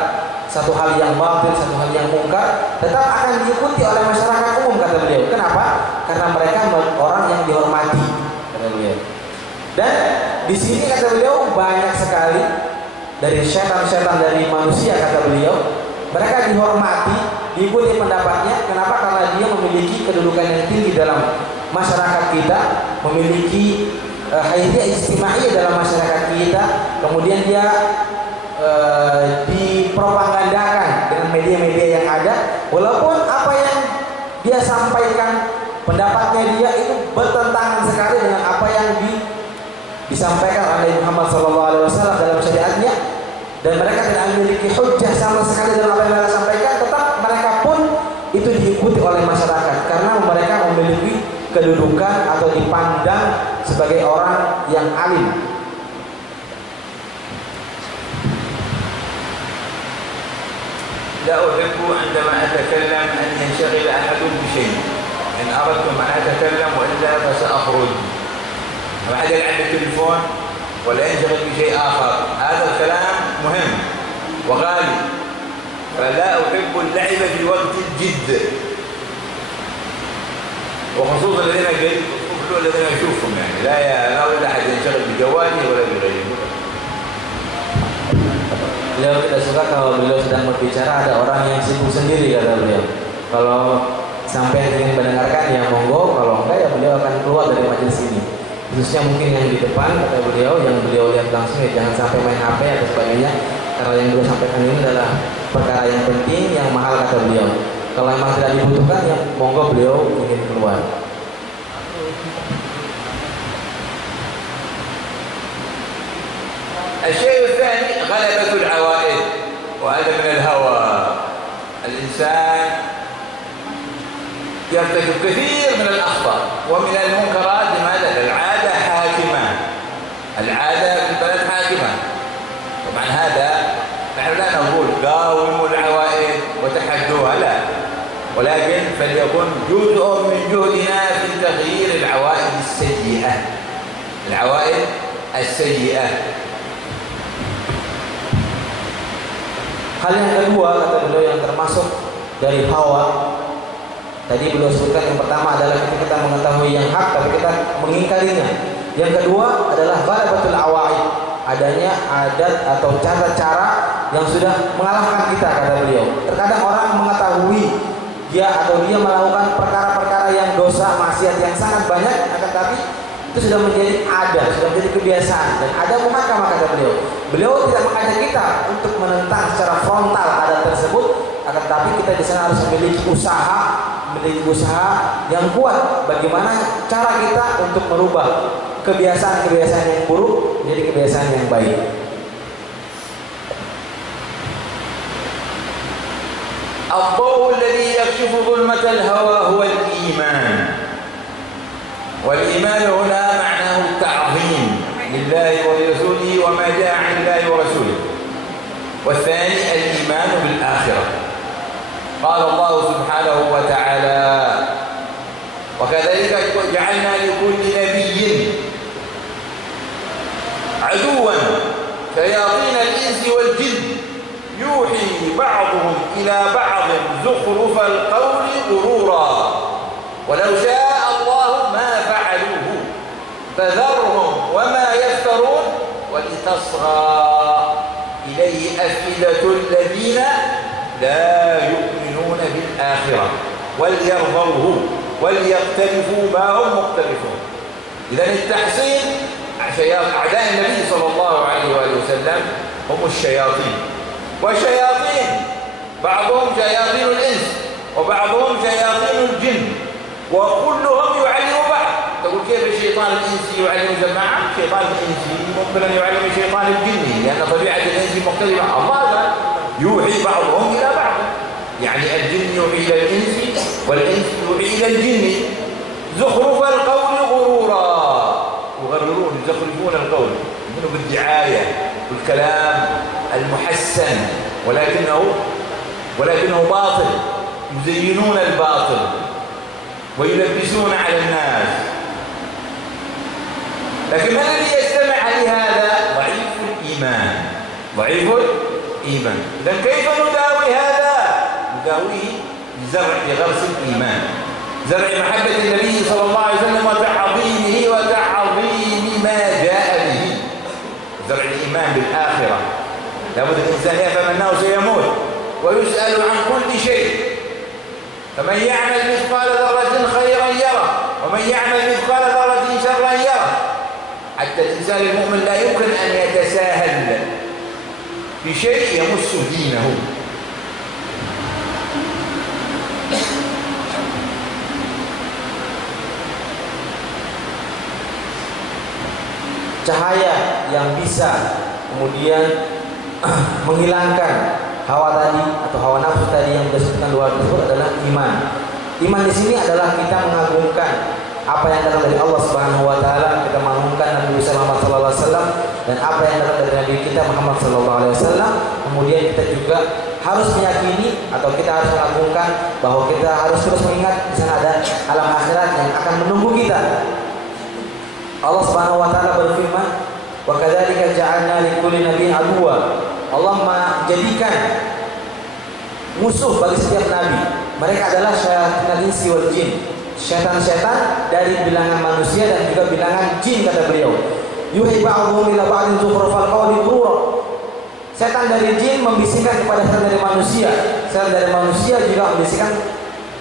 satu hal yang batil, satu hal yang mungkar, tetap akan diikuti oleh masyarakat umum, kata beliau. Kenapa? Karena mereka orang yang dihormati, kata beliau. Dan di sini, kata beliau, banyak sekali dari syaitan-syaitan dari manusia, kata beliau, mereka dihormati, diikuti pendapatnya. Kenapa? Karena dia memiliki kedudukan yang tinggi dalam masyarakat kita, memiliki haithiyah ijtimaiyah dalam masyarakat kita, kemudian dia dipropagandakan dengan media-media yang ada, walaupun apa yang dia sampaikan, pendapatnya dia itu bertentangan sekali dengan apa yang disampaikan oleh Muhammad SAW dalam syariatnya, dan mereka tidak memiliki hujjah sama sekali dalam apa yang mereka sampaikan, tetap mereka pun itu diikuti oleh masyarakat karena mereka memiliki kedudukan atau dipandang sebagai orang yang alim. لا أحب عندما أتكلم أن ينشغل أحد بشيء، إن أردتم أن أتكلم وإلا فسأخرج. ما حد يلعب بالتليفون ولا ينشغل بشيء آخر، هذا الكلام مهم وغالي، فلا أحب اللعب في وقت الجد، وخصوصا الذين يشوفهم، يعني لا أريد أحد ينشغل بجواله ولا بغيره. Beliau tidak suka kalau beliau sedang berbicara ada orang yang sibuk sendiri, kata beliau. Kalau sampai ingin mendengarkan ya monggo, kalau enggak ya beliau akan keluar dari majelis ini. khususnya mungkin yang di depan, kata beliau, yang beliau lihat langsung ya jangan sampai main HP atau sebagainya, karena yang beliau sampaikan ini adalah perkara yang penting, yang mahal, kata beliau. Kalau memang tidak dibutuhkan, ya monggo beliau ingin keluar. الشيء الثاني غلبة العوائد، وهذا من الهوى. الإنسان يرتكب كثير من الأخطاء ومن المنكرات. لماذا؟ العادة حاكمة، العادة في البلد حاكمة. طبعا هذا نحن لا نقول قاوموا العوائد وتحدوها، لا، ولكن فليكن جزء من جهدنا في تغيير العوائد السيئة، العوائد السيئة. Hal yang kedua, kata beliau, yang termasuk dari hawa, tadi beliau sebutkan yang pertama adalah ketika kita mengetahui yang hak tapi kita mengingkarinya. Yang kedua adalah ghalabatul awaid, adanya adat atau cara-cara yang sudah mengalahkan kita, kata beliau. Terkadang orang mengetahui dia atau dia melakukan perkara-perkara yang dosa, maksiat yang sangat banyak, akan tapi itu sudah menjadi adat, sudah menjadi kebiasaan, dan ada muhakama, kata beliau. Beliau tidak mengajak kita untuk menentang secara frontal adat tersebut, akan tapi kita di sana harus memiliki usaha yang kuat. Bagaimana cara kita untuk merubah kebiasaan-kebiasaan yang buruk menjadi kebiasaan yang baik. الضوء الذي يكشف ظلمة الهوى هو الإيمان، والإيمان هنا معناه التعظيم لله ولرسوله وما جاء عن الله ورسوله. والثاني الإيمان بالآخرة. قال الله سبحانه وتعالى: وكذلك جعلنا لكل نبي عدوا شياطين الإنس والجن يوحي بعضهم إلى بعض زخرف القول غرورا ولو شاء الله ما فعلوه فذرهم وما يفترون ولتصغى إليه أفئدة الذين لا يؤمنون بالآخرة وليرضوه وليقترفوا ما هم مقترفون. إذن التحصين أعداء النبي صلى الله عليه وآله وسلم هم الشياطين، والشياطين بعضهم شياطين الإنس وبعضهم شياطين الجن، وكلهم يعلم بعض. تقول كيف الشيطان الإنسي يعلم جماعة؟ الشيطان الإنسي ممكن أن يعلم الشيطان الجني، لأن طبيعة الإنس مختلفة. الله يوحي بعضهم إلى بعض، يعني الجن يوحي إلى الإنس والإنس يوحي إلى الجن. زخرف القول غرورا، يغررون، يزخرفون القول منه بالدعاية والكلام المحسن، ولكنه باطل، يزينون الباطل ويلبسون على الناس. لكن من الذي يستمع لهذا؟ ضعيف الإيمان، ضعيف الإيمان. إذن كيف نداوي هذا؟ نداويه بغرس الإيمان، زرع محبة النبي صلى الله عليه وسلم وتعظيمه وتعظيم ما جاء به، زرع الإيمان بالآخرة. لابد الإنسان يفهم أنه سيموت ويسأل عن كل شيء، فمن يعمل مثقال ذرة خيرا يره ومن يعمل مثقال ذرة شرا يره. حتى الإنسان المؤمن لا يمكن أن يتساهل في شيء يمس دينه. Cahaya yang bisa kemudian menghilangkan hawa tadi atau hawa nafsu tadi yang disebutkan luar tersebut adalah iman. Iman di sini adalah kita mengagungkan apa yang datang dari Allah Subhanahu wa taala, kita mengagungkan Nabi Muhammad sallallahu alaihi wasallam, dan apa yang datang dari Nabi kita Muhammad sallallahu alaihi wasallam. Kemudian kita juga harus meyakini atau kita harus mengagungkan bahwa kita harus terus mengingat di sana ada alam akhirat yang akan menunggu kita. Allah Subhanahu wa taala berfirman, "Wa kadzalika ja'alna likulli nabiyyin aduwwa." Allah menjadikan musuh bagi setiap nabi. Mereka adalah syaitan insi wal jin, syaitan-syaitan dari bilangan manusia dan juga bilangan jin, kata beliau. Yuhi ba'dhum ila ba'dhin zukhrufal qawli ghurura. Setan dari jin membisikkan kepada setan dari manusia, setan dari manusia juga membisikkan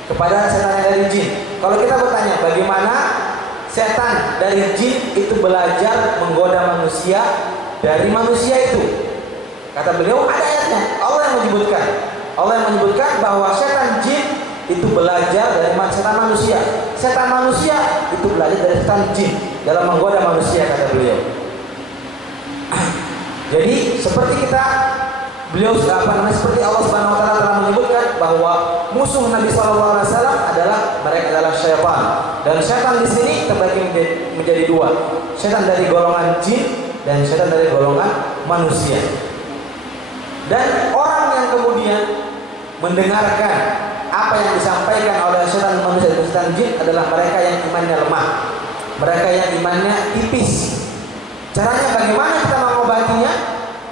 kepada setan dari jin. Kalau kita bertanya bagaimana setan dari jin itu belajar menggoda manusia dari manusia itu. Kata beliau ada ayatnya, Allah yang menyebutkan. Allah yang menyebutkan bahwa setan jin itu belajar dari setan manusia. Setan manusia itu belajar dari setan jin dalam menggoda manusia, kata beliau. Jadi seperti seperti Allah Subhanahu wa taala telah menyebutkan bahwa musuh Nabi sallallahu alaihi wasallam mereka adalah syaitan. Dan syaitan di sini terbagi menjadi dua. Syaitan dari golongan jin dan syaitan dari golongan manusia. Dan orang yang kemudian mendengarkan apa yang disampaikan oleh syaitan manusia dan syaitan jin adalah mereka yang imannya lemah, mereka yang imannya tipis. Caranya bagaimana kita mengobatinya?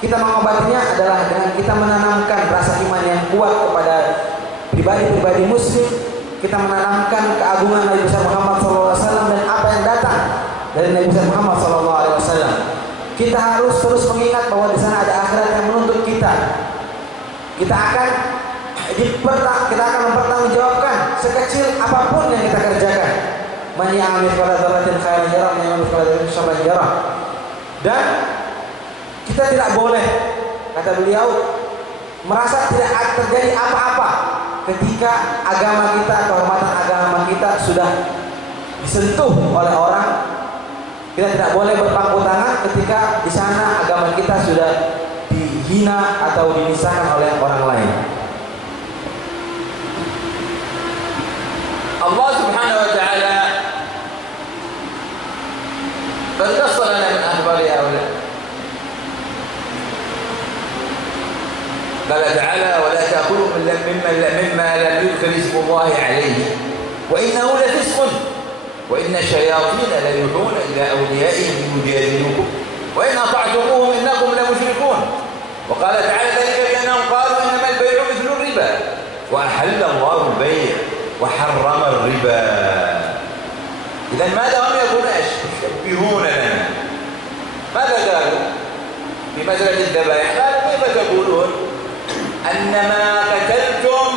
Kita mengobatinya adalah dengan kita menanamkan rasa iman yang kuat kepada pribadi-pribadi muslim. Kita menanamkan keagungan Nabi besar Muhammad SAW dan apa yang datang dari Nabi besar Muhammad SAW. Kita harus terus mengingat bahwa di sana ada akhirat yang menuntut kita. Kita akan mempertanggungjawabkan sekecil apapun yang kita kerjakan. Man ya'mal mithqala dzarratin khairan yarah, man ya'mal mithqala dzarratin syarran yarah. Dan kita tidak boleh, kata beliau, merasa tidak terjadi apa-apa ketika agama kita, kehormatan agama kita sudah disentuh oleh orang. Kita tidak boleh berpangku tangan ketika di sana agama kita sudah dihina atau dinisahkan oleh orang lain. Allah Subhanahu wa ta'ala قد قص لنا من أخبار هؤلاء. قال تعالى: ولا تأكلوا مما لم يذكر اسم الله عليه وإنه لفسق وإن الشياطين ليوحون إلى أوليائهم ليجادلوكم وإن أطعتموهم إنكم لمشركون. وقال تعالى: ذلك بأنهم قالوا إنما البيع مثل الربا وأحل الله البيع وحرم الربا. إذن ماذا هم يقولون؟ يشبهون لنا. ماذا قالوا في مسألة الذبائح؟ قالوا: كيف تقولون أن ما قتلتم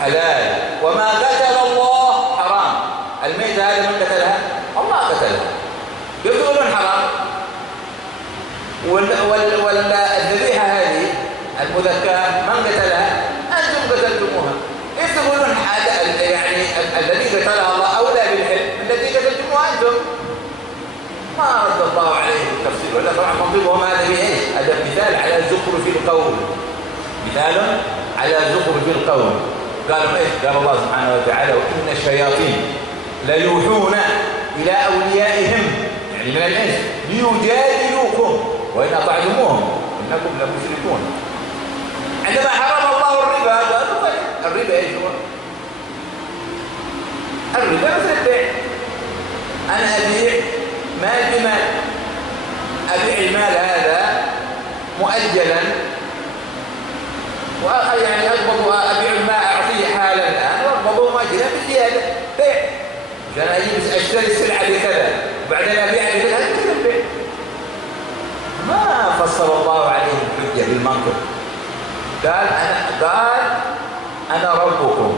حلال وما قتل الله حرام؟ الميتة هذه من قتلها؟ الله قتلها. كيف تقولون حرام؟ والذبيحة هذه المذكاة من قتلها؟ أنتم قتلتموها. كيف تقولون يعني الذي قتلها الله أولى بالحل من الذي قتلتموها أنتم؟ ما رد الله عليه التفسير. ولا طبعا منطقهم هذا بإيش؟ هذا مثال على زخرف القول. مثال على زخرف القول. قالوا إيش؟ قال الله سبحانه وتعالى: وإن الشياطين ليوحون إلى أوليائهم، يعني من الإنس، ليجادلوكم وإن أطعتموهم إنكم لمشركون. عندما حرم الله الربا قالوا: الربا إيش هو؟ الربا مثل البيع. أنا أبيع مال بمال، أبيع المال هذا مؤجلا يعني أبيع الماء أعطيه حالا الآن وأقبضه مؤجلا بزيادة. بيع. عشان أشتري السلعة بكذا وبعدين أبيعها بكذا، هذا مثل البيع. ما فسر الله عليه الحجة بالمنطق. قال أنا ربكم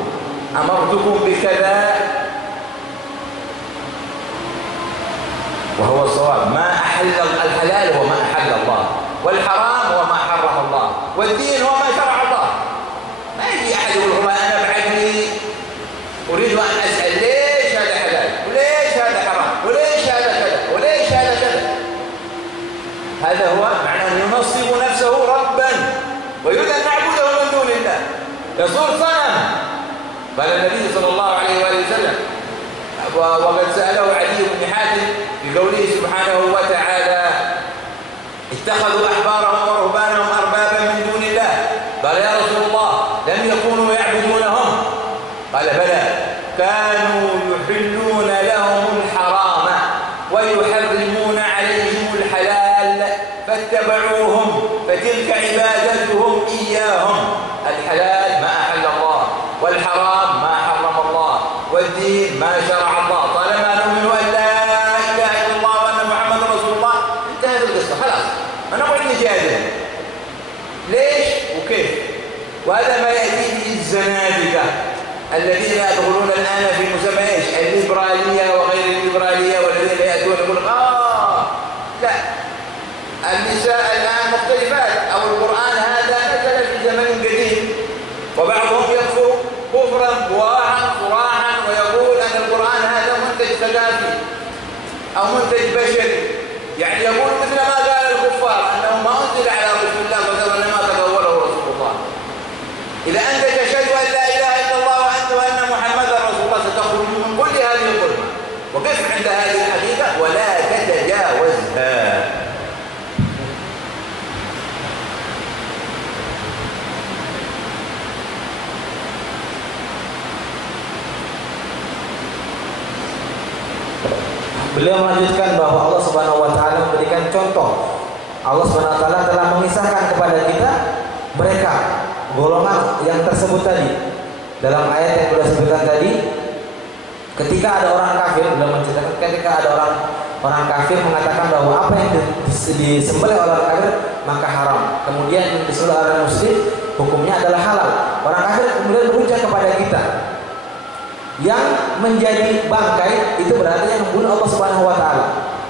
أمرتكم بكذا وهو الصواب. ما أحل الحلال هو ما أحل الله، والحرام هو ما حرم الله، والدين هو ما شرع الله. ما يجي أحد يقول أنا بعدني أريد أن أسأل ليش هذا حلال وليش هذا حرام وليش هذا كذا وليش هذا كذا. هذا هو معنى أن ينصب نفسه ربا ويريد أن نعبده من دون الله، يصور صنم. قال النبي صلى الله عليه وآله وسلم، وقد سأله عدي بن حاتم في قوله سبحانه وتعالى: اتخذوا أحبارهم ورهبانهم أربابا من دون الله. قال: يا رسول الله لم يكونوا يعبدونهم؟ قال: بلى، كانوا يحلون لهم الحرام ويحرمون عليهم الحلال فاتبعوهم فتلك عبادتهم إياهم. الحلال ما أحل الله، والحرام ما حرم الله، والدين ما شرع الله. طالما نؤمن أن لا إله إلا الله وأن محمد رسول الله انتهت القصة، خلاص ما نقعد نجادل ليش وكيف. وهذا ما يأتي به الزنادقة الذين يدخلون الآن في مسمى إيش؟ الليبرالية وغير الليبرالية. الليبرالية والذين يأتون يقول لا، النساء الآن مختلفات، أو القرآن هذا نزل في زمن قديم، وبعضهم يكفر كفرا بواحا صراحا ويقول أن القرآن هذا منتج ثقافي أو منتج بشري، يعني يقول مثل ما قال الكفار أنه ما أنزل على رسول الله صلى الله عليه وسلم ما تقوله رسول الله. إذا أنت تشهد أن لا إله إلا الله وأن محمدا رسول الله ستخرج من كل هذه الظلمة، وقف عند هذه الحقيقة ولا تتجاوزها. Beliau melanjutkan bahwa Allah Subhanahu wa taala memberikan contoh. Allah Subhanahu wa taala telah mengisahkan kepada kita mereka golongan yang tersebut tadi. Dalam ayat yang sudah sebutkan tadi, ketika ada orang kafir, beliau menceritakan ketika ada orang kafir mengatakan bahwa apa yang disembelih oleh orang kafir maka haram. Kemudian disembelih oleh orang muslim hukumnya adalah halal. Orang kafir kemudian berujar kepada kita, yang menjadi bangkai itu berarti yang membunuh Allah Subhanahu wa taala.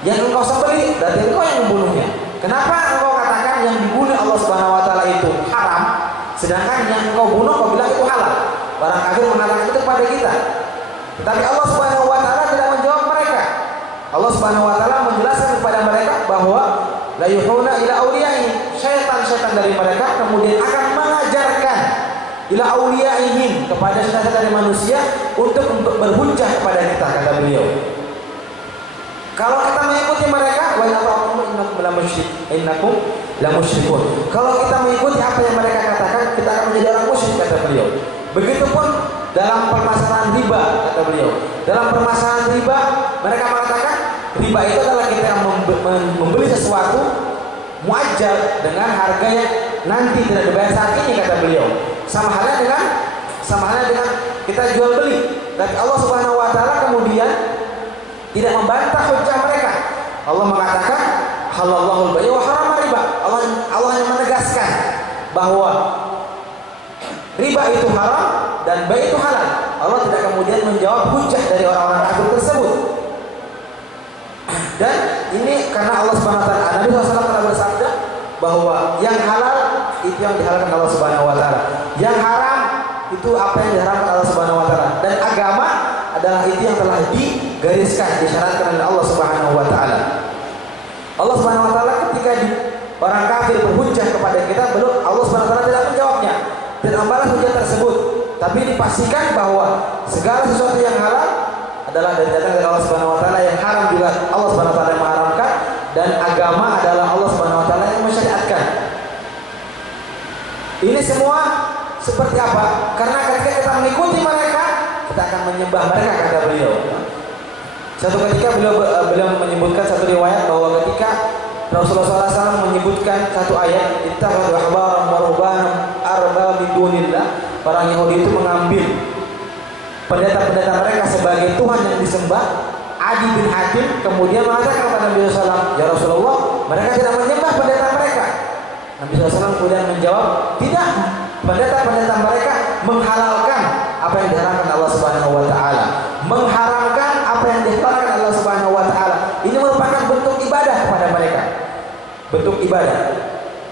Yang engkau sembelih berarti engkau yang membunuhnya. Kenapa engkau katakan yang dibunuh Allah Subhanahu wa taala itu haram, sedangkan yang engkau bunuh kau bilang itu halal? Orang kafir mengatakan itu kepada kita. Tetapi Allah Subhanahu wa taala tidak menjawab mereka. Allah Subhanahu wa taala menjelaskan kepada mereka bahwa la yuhuna ila awliyai, syaitan-syaitan dari mereka kemudian akan mengajarkan ila awliyaihim, kepada syaitan dari manusia untuk berhujjah kepada kita, kata beliau. Kalau kita mengikuti mereka, wa innakum la musyrikun. Kalau kita mengikuti apa yang mereka katakan, kita akan menjadi orang musyrik, kata beliau. Begitupun dalam permasalahan riba, kata beliau. Dalam permasalahan riba, mereka mengatakan riba itu adalah kita yang membeli sesuatu muajjal dengan harga yang nanti tidak dibayar saat ini, kata beliau. Sama halnya dengan kita jual beli. Tapi Allah Subhanahu wa taala kemudian tidak membantah hujjah mereka. Allah mengatakan halallahu al-bai' wa harama riba. Allah hanya menegaskan bahwa riba itu haram dan bai' itu halal. Allah tidak kemudian menjawab hujjah dari orang-orang kafir tersebut. Dan ini karena Allah Subhanahu wa taala, Nabi SAW telah bersabda bahwa yang halal itu yang dihalalkan Allah Subhanahu wa taala. Yang haram itu apa yang diharamkan Allah Subhanahu wa taala. Dan agama adalah itu yang telah digariskan, disyaratkan oleh Allah Subhanahu wa taala. Allah Subhanahu wa taala ketika orang kafir berhujjah kepada kita, belum Allah Subhanahu wa taala tidak menjawabnya, tidak membalas hujjah tersebut. Tapi dipastikan bahwa segala sesuatu yang halal adalah datang dari Allah Subhanahu wa taala, yang haram juga Allah Subhanahu wa taala yang mengharamkan, dan agama adalah Allah Subhanahu wa taala yang mensyariatkan. Ini semua seperti apa? Karena ketika kita mengikuti mereka, kita akan menyembah mereka, kata beliau. Satu ketika beliau menyebutkan satu riwayat bahwa ketika Rasulullah SAW menyebutkan satu ayat, ittakhadhu ahbaran wa ruhbanan arbaba min dunillah, orang Yahudi itu mengambil pendeta-pendeta mereka sebagai Tuhan yang disembah. Adi bin Hatim kemudian mengatakan kepada Nabi SAW, ya Rasulullah, mereka tidak menyembah pendeta mereka. Nabi SAW kemudian menjawab, tidak, pendeta-pendeta mereka menghalalkan apa yang diharamkan Allah Subhanahu wa taala, mengharamkan apa yang dihalalkan Allah Subhanahu wa taala. Ini merupakan bentuk ibadah kepada mereka. Bentuk ibadah.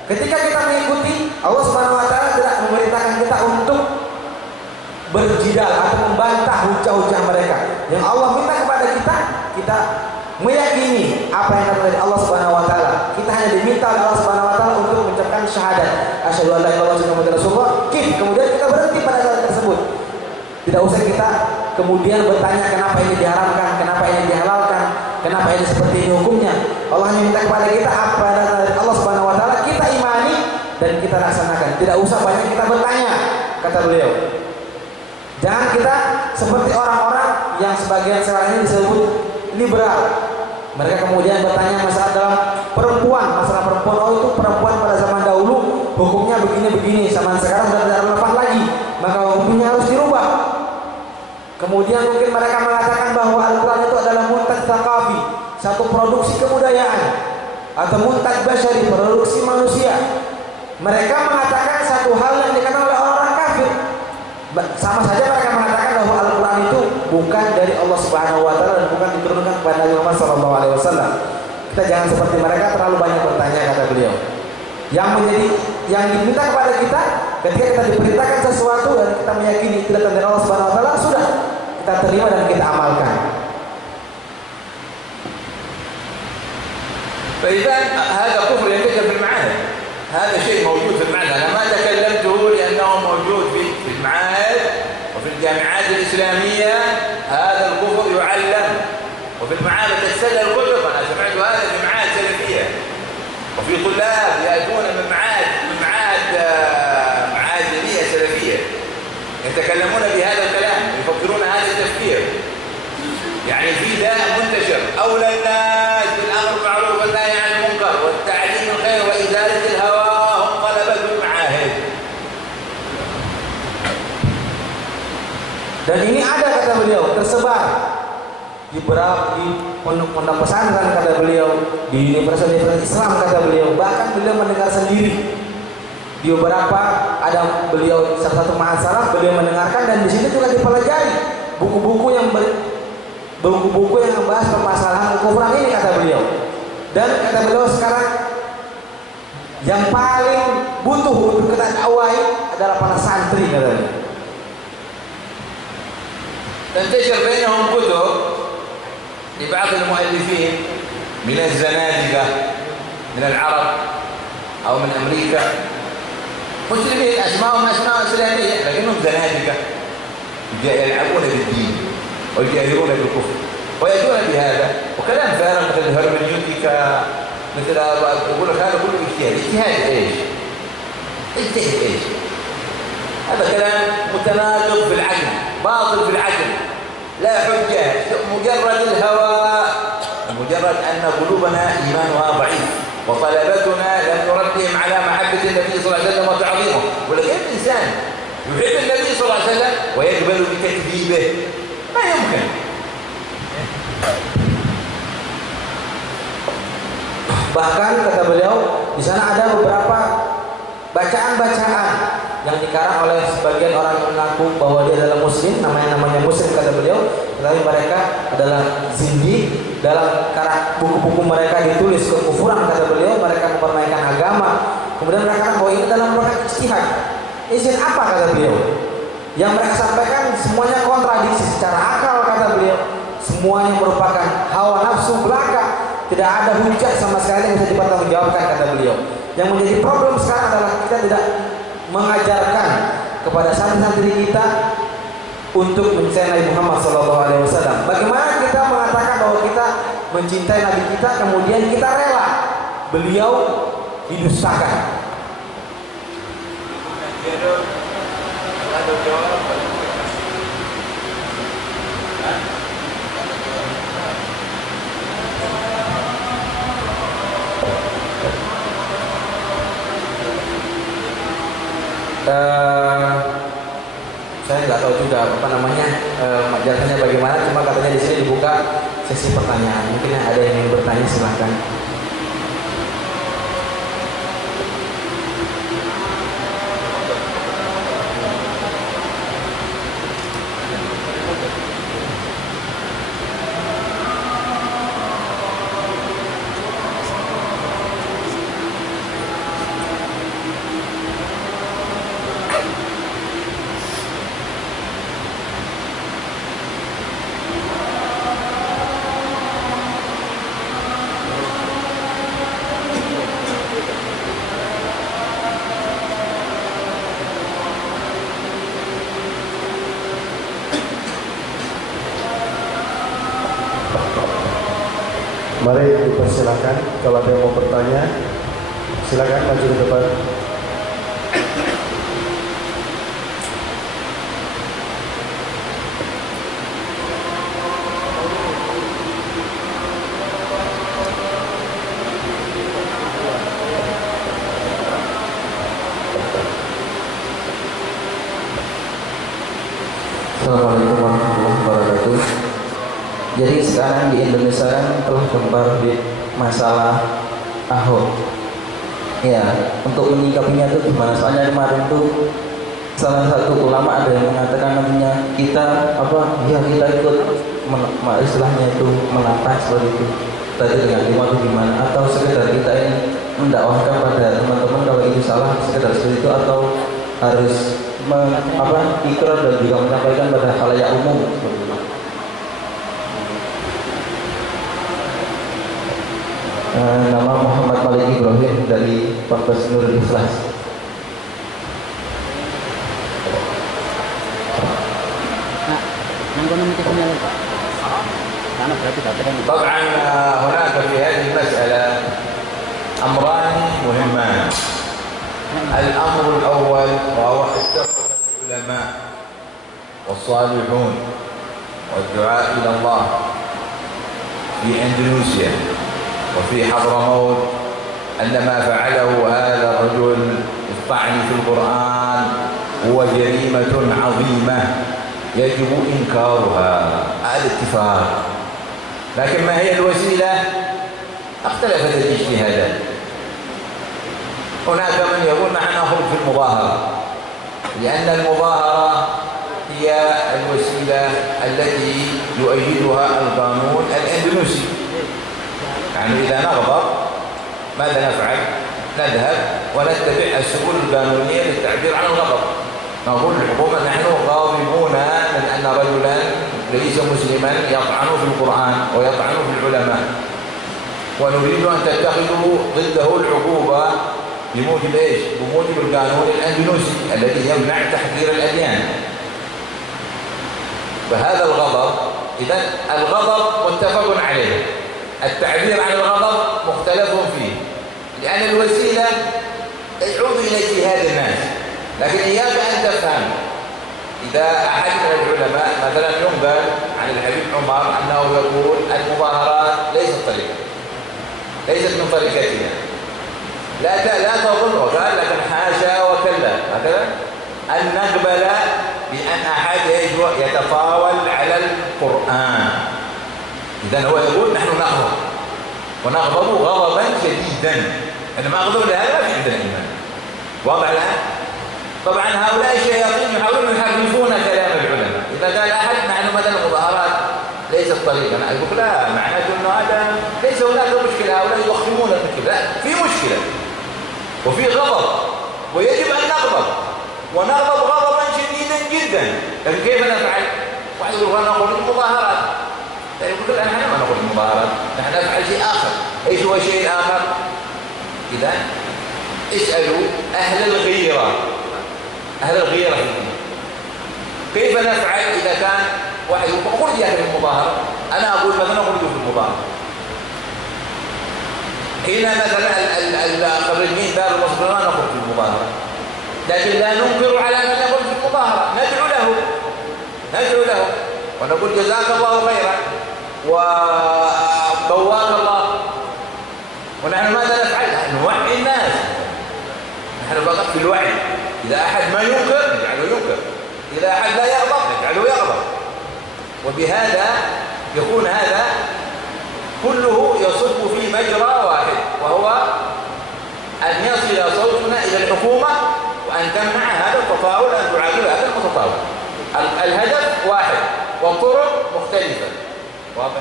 Ketika kita mengikuti, Allah Subhanahu wa taala tidak memerintahkan kita untuk berjidal atau membantah hujah-hujah mereka. Yang Allah minta kepada kita, kita meyakini apa yang kata dari Allah Subhanahu wa taala. Kita hanya diminta oleh Allah Subhanahu wa taala untuk mengucapkan syahadat, asyhadu an la ilaha illallah wa rasulullah. Kemudian kita berhenti pada saat tersebut. Tidak usah kita kemudian bertanya kenapa ini diharamkan, kenapa ini dihalalkan, kenapa ini seperti ini hukumnya. Allah hanya minta kepada kita apa yang datang dari Allah Subhanahu wa taala, kita imani dan kita laksanakan. Tidak usah banyak kita bertanya, kata beliau. Jangan kita seperti orang-orang yang sebagian sekarang ini disebut liberal. Mereka kemudian bertanya masalah dalam masalah perempuan. Oh, itu perempuan pada zaman dahulu hukumnya begini-begini, zaman sekarang sudah tidak relevan lagi, maka hukumnya harus dirubah. Kemudian mungkin mereka mengatakan bahwa Al-Quran itu adalah muntaj tsaqafi, satu produksi kebudayaan, atau muntaj basyari, produksi manusia. Mereka mengatakan satu hal yang dikatakan oleh orang kafir. Sama saja mereka mengatakan bahwa Al-Quran itu bukan dari Allah Subhanahu wa taala dan bukan diturunkan kepada Nabi Muhammad sallallahu alaihi wasallam. Kita jangan seperti mereka terlalu banyak bertanya, kata beliau. Yang diminta kepada kita ketika kita diperintahkan sesuatu dan kita meyakini itu datang dari Allah Subhanahu wa taala, sudah kita terima dan kita amalkan. فإذا هذا كفر ينتشر في المعاهد، هذا شيء موجود في المعاهد. أنا ما تكلمته لأنه موجود في المعاهد وفي الجامعات الإسلامية. هذا الكفر يعلم وفي المعاهد تتسلل الكتب. أنا سمعت هذا في معاهد سلفية، وفي طلاب يأتون من معاهد دينية سلفية يتكلمون بهذا الكلام، يفكرون هذا التفكير. يعني في داء منتشر، أولى الناس بالأمر بالمعروف والنهي عن المنكر والتعليم الخير وإزالة الهوى هم طلبة المعاهد. Dan ini ada, kata beliau, tersebar di pondok pesantren, kata beliau, di universitas Islam, kata beliau. Bahkan beliau mendengar sendiri di beberapa, ada beliau salah satu masalah beliau mendengarkan, dan di situ juga dipelajari buku-buku yang membahas permasalahan kekufuran ini, kata beliau. Dan kata beliau sekarang yang paling butuh untuk kita dakwahi adalah para santri, katanya. تنتشر بينهم كتب لبعض المؤلفين من الزنادقة من العرب أو من أمريكا، مسلمين أسماءهم أسماء إسلامية لكنهم زنادقة يلعبون بالدين ويجاهرون بالكفر ويأتون بهذا وكلام فارغ مثل الهرمنيوتيكا، مثل يقول لك هذا كله اجتهاد ايش؟ اجتهاد ايش؟ هذا كلام متناقض في العقل، باطل في العقل، لا حجة، مجرد الهوى، مجرد أن قلوبنا إيمانها ضعيف وطلبتنا لم نربهم على محبة النبي صلى الله عليه وسلم وتعظيمه. ولكن الإنسان يحب النبي صلى الله عليه وسلم ويقبل بتكذيبه؟ ما يمكن. Bahkan kata beliau, di sana ada beberapa bacaan-bacaan yang dikarang oleh sebagian orang yang mengaku bahwa dia adalah muslim, namanya muslim, kata beliau, tetapi mereka adalah zindi. Dalam buku-buku mereka ditulis kekufuran, kata beliau, mereka mempermainkan agama. Kemudian mereka katakan bahwa ini dalam merupakan ijtihad. Izin apa, kata beliau? Yang mereka sampaikan semuanya kontradiksi secara akal, kata beliau. Semuanya merupakan hawa nafsu belaka. Tidak ada hujah sama sekali yang bisa dipertanggungjawabkan, kata beliau. Yang menjadi problem sekarang adalah kita tidak mengajarkan kepada santri-santri kita untuk mencintai Nabi Muhammad SAW. Bagaimana kita mengatakan bahwa kita mencintai Nabi kita, kemudian kita rela beliau didustakan? Saya nggak tahu juga jalannya bagaimana, cuma katanya di sini dibuka sesi pertanyaan. Mungkin ada yang ingin bertanya, silahkan. Mari dipersilakan, kalau ada yang mau bertanya, silakan maju ke depan. Assalamualaikum warahmatullahi wabarakatuh. Jadi sekarang di Indonesia telah gembar di masalah Ahok. Ya, untuk menyikapinya itu gimana? Soalnya kemarin tuh salah satu ulama ada yang mengatakan nantinya kita kita ikut istilahnya itu melangkah seperti itu tadi dengan lima itu gimana, atau sekedar kita ini mendakwahkan pada teman-teman kalau itu salah sekedar seperti itu, atau harus ikrar dan juga menyampaikan pada khalayak umum seperti itu. Nama Muhammad Malik Ibrahim dari Ponpes Nurul Ikhlas. طبعا هناك في هذه المسألة أمران مهمان. الأمر الأول وهو اتفق العلماء والصالحون والدعاء إلى الله في أندونيسيا وفي حضرموت أن ما فعله هذا الرجل الطعن في القرآن هو جريمة عظيمة يجب إنكارها. هذا اتفاق. لكن ما هي الوسيلة؟ اختلفت الاجتهادات. هناك من يقول نحن نخرج في المظاهرة لأن المظاهرة هي الوسيلة التي يؤيدها القانون الأندونيسي. يعني إذا نغضب ماذا نفعل؟ نذهب ونتبع السبل القانونية للتعبير عن الغضب. نقول للحكومة نحن غاضبون من أن رجلا ليس مسلما يطعن في القرآن ويطعن في العلماء، ونريد أن تتخذوا ضده العقوبة بموجب ايش؟ بموجب القانون الأندونيسي الذي يمنع تحذير الأديان. فهذا الغضب، إذا الغضب متفق عليه، التعبير عن الغضب مختلف فيه، لأن الوسيلة تعود إلى اجتهاد الناس. لكن إياك أن تفهم إذا أحد من العلماء مثلا ينقل عن الحبيب عمر أنه يقول المظاهرات ليست طريقة، ليست من طريقتنا، لا تظن، وقال لكن حاشا وكلا مثلا أن نقبل بأن أحد يتطاول على القرآن. إذا هو يقول نحن نغضب ونغضب غضبا شديدا، عندما أغضب لهذا ما في عندنا إيمان. واضح الآن؟ طبعا هؤلاء الشياطين يحاولون يحرفون كلام العلماء. إذا قال أحد نحن مثلا المظاهرات ليست طريقة، أنا أقول لا، معناته أنه هذا ليس هناك مشكلة، هؤلاء يضخمون المشكلة. لا، في مشكلة وفي غضب ويجب أن نغضب ونغضب غضبا شديدا جدا. لكن كيف نفعل؟ واحد يقول أنا نقول المظاهرات، يقول لا، نحن ما نقول المظاهرات، نحن نفعل شيء آخر. إيش هو الشيء الآخر؟ إذا اسألوا أهل الغيرة، أهل الغيرة في الدين كيف نفعل إذا كان واحد يقول خرج يا أهل المظاهرة، أنا أقول مثلا خرجوا في المظاهرة. هنا مثلا الخريجين دار المصريين نخرج في المظاهرة، لكن لا ننكر على من يخرج في المظاهرة، ندعو له ونقول جزاك الله خيرا وقواك الله. ونحن ماذا نفعل؟ نوعي الناس، نحن فقط في الوعي. إذا أحد ما ينكر نجعله ينكر، إذا أحد لا يغضب نجعله يغضب. وبهذا يكون هذا كله يصب في مجرى واحد، وهو أن يصل صوتنا إلى الحكومة وأن تمنع هذا التطاول، أن تعاقب هذا المتطاول. الهدف واحد والطرق مختلفة. واضح؟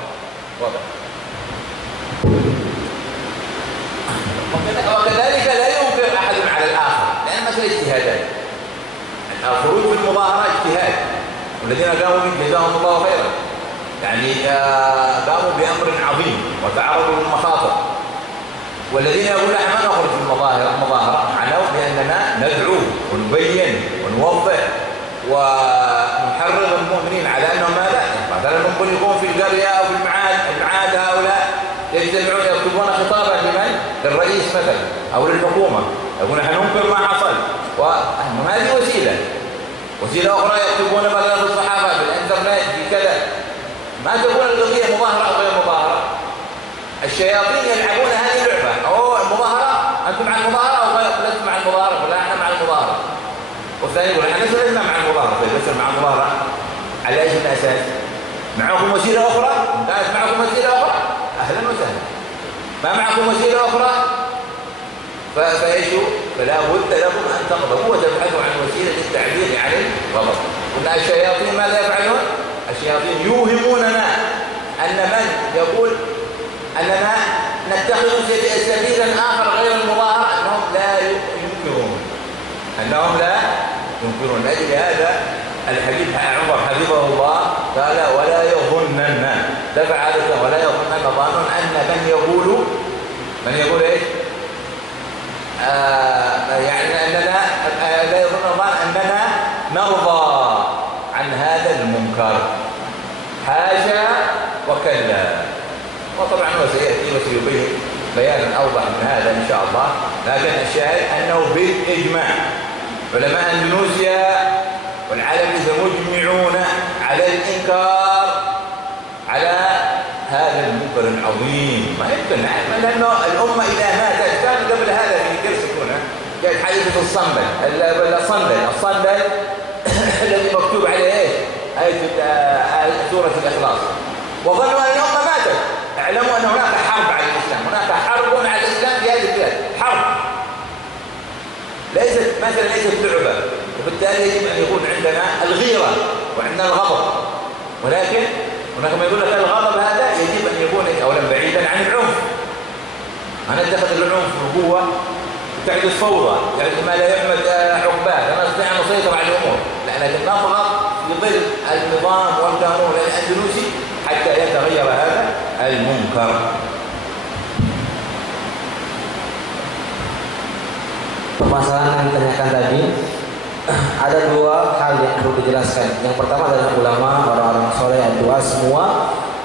وكذلك لا ينكر أحد على الآخر، لأن مسألة اجتهادات. الخروج في المظاهرة اجتهاد، والذين قاموا به جزاهم الله خيرا، يعني قاموا بأمر عظيم وتعرضوا للمخاطر. والذين يقولون احنا ما نخرج في المظاهرة عنوا بأننا ندعو ونبين ونوضح ونحرض المؤمنين على أنهم ماذا؟ مثلا ممكن يكون في القرية أو في المعاد هؤلاء يجتمعون يكتبون خطابا لمن؟ للرئيس مثلا أو للحكومة، يقول نحن ننكر ما حصل. وهذه وسيلة أخرى يكتبون مثلا في الصحافة في الإنترنت في كذا. ما تكون القضية مظاهرة أو غير مظاهرة. الشياطين يلعبون هذه اللعبة، أو المظاهرة أنتم مع المظاهرة أو لستم مع المظاهرة؟ ولا احنا مع المظاهرة. والثاني يقول احنا لسنا مع المظاهرة. طيب لسنا مع المظاهرة على ايش الأساس؟ معكم وسيلة أخرى؟ ممتاز، معكم وسيلة أخرى؟ أهلا وسهلا. ما معكم وسيلة أخرى؟ فايش فلا بد لكم أن تغضبوا وتبحثوا عن وسيلة للتعبير عن الغضب. قلنا الشياطين ماذا يفعلون؟ الشياطين يوهموننا أن من يقول أننا نتخذ سبيلا آخر غير المظاهرة أنهم لا ينكرون. لأجل هذا الحبيب عمر حفظه الله قال ولا يظنن، دفع هذا ولا يظنن ظان أن من يقول إيش؟ يعني أننا لا يظن ظان أننا نرضى عن هذا المنكر. حاشا وكلا. وطبعا هو سيأتي وسيبين بيانا أوضح من هذا إن شاء الله. لكن الشاهد أنه بالإجماع علماء اندونيسيا والعالم مجمعون على الإنكار على هذا المنكر العظيم. ما يمكن، لأنه الأمة إذا ماتت، كان قبل هذا في درس هنا كانت حادثة الصندل الذي مكتوب عليه ايش؟ آية سورة الإخلاص، وظنوا أن الأمة ماتت. اعلموا أن هناك حرب على الإسلام، هناك حرب على الإسلام في هذه البلاد، حرب ليست لعبة. وبالتالي يجب أن يكون عندنا الغيرة وعندنا الغضب، ولكن هناك ما يقول لك الغضب هذا يجب أن يكون أولا بعيدا عن العنف. ما نتخذ العنف قوة تحدث فوضى، يعني ما لا يحمد عقباه، كما نستطيع أن نسيطر على الأمور، لكن نضغط في ظل النظام والقانون الأندونيسي حتى يتغير هذا المنكر. Permasalahan yang ditanyakan tadi, ada dua hal yang perlu dijelaskan. Yang pertama adalah ulama, orang-orang soleh, doa semua,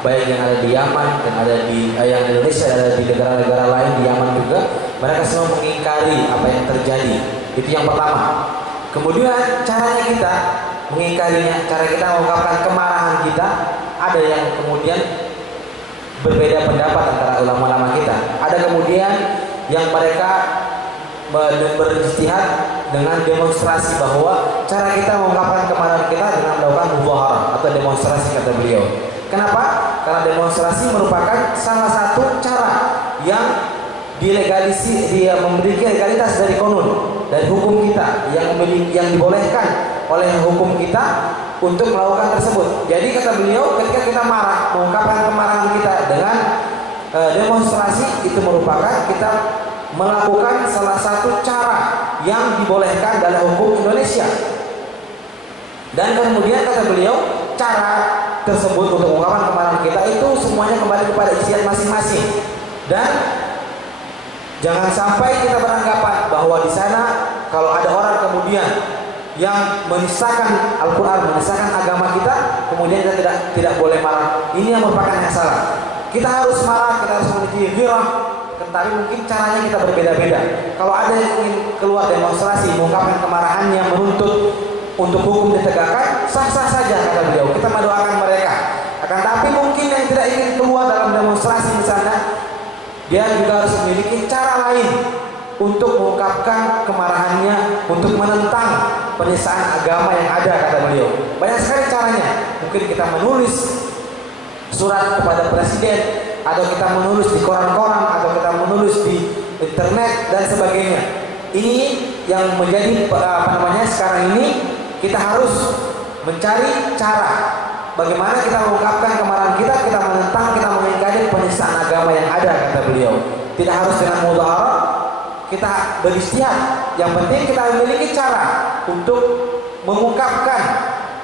baik yang ada di Yaman dan ada di yang Indonesia, ada di negara-negara lain di Yaman juga, mereka semua mengingkari apa yang terjadi. Itu yang pertama. Kemudian caranya kita mengingkarinya, cara kita mengungkapkan kemarahan kita, ada yang kemudian berbeda pendapat antara ulama-ulama kita. Ada kemudian yang mereka berijtihad dengan demonstrasi, bahwa cara kita mengungkapkan kemarahan kita dengan melakukan mudzaharah atau demonstrasi, kata beliau. Kenapa? Karena demonstrasi merupakan salah satu cara yang dia memiliki legalitas dari konun, dari hukum kita, yang dibolehkan oleh hukum kita untuk melakukan tersebut. Jadi kata beliau, ketika kita marah, mengungkapkan kemarahan kita dengan demonstrasi, itu merupakan kita melakukan salah satu cara yang dibolehkan dalam hukum Indonesia. Dan kemudian kata beliau, cara tersebut untuk mengungkapkan kemarahan kita itu semuanya kembali kepada ijtihad masing-masing. Dan jangan sampai kita beranggapan bahwa di sana kalau ada orang kemudian yang menistakan Al-Quran, menistakan agama kita, kemudian kita tidak boleh marah. Ini yang merupakan yang salah. Kita harus marah, kita harus memiliki ghirah, tetapi mungkin caranya kita berbeda-beda. Kalau ada yang ingin keluar demonstrasi, mengungkapkan kemarahannya, menuntut untuk hukum ditegakkan, sah-sah saja kata beliau. Kita mendoakan mereka. Akan tapi mungkin yang tidak ingin keluar dalam demonstrasi misalnya, dia juga harus memiliki cara lain untuk mengungkapkan kemarahannya, untuk menentang penistaan agama yang ada, kata beliau. Banyak sekali caranya. Mungkin kita menulis surat kepada presiden, atau kita menulis di koran-koran, atau kita menulis di internet dan sebagainya. Ini yang menjadi sekarang ini kita harus mencari cara bagaimana kita mengungkapkan kemarahan kita menentang, kita mengingkari penistaan agama yang ada, kata beliau. Tidak harus dengan mudzaharah, kita berijtihad. Yang penting kita memiliki cara untuk mengungkapkan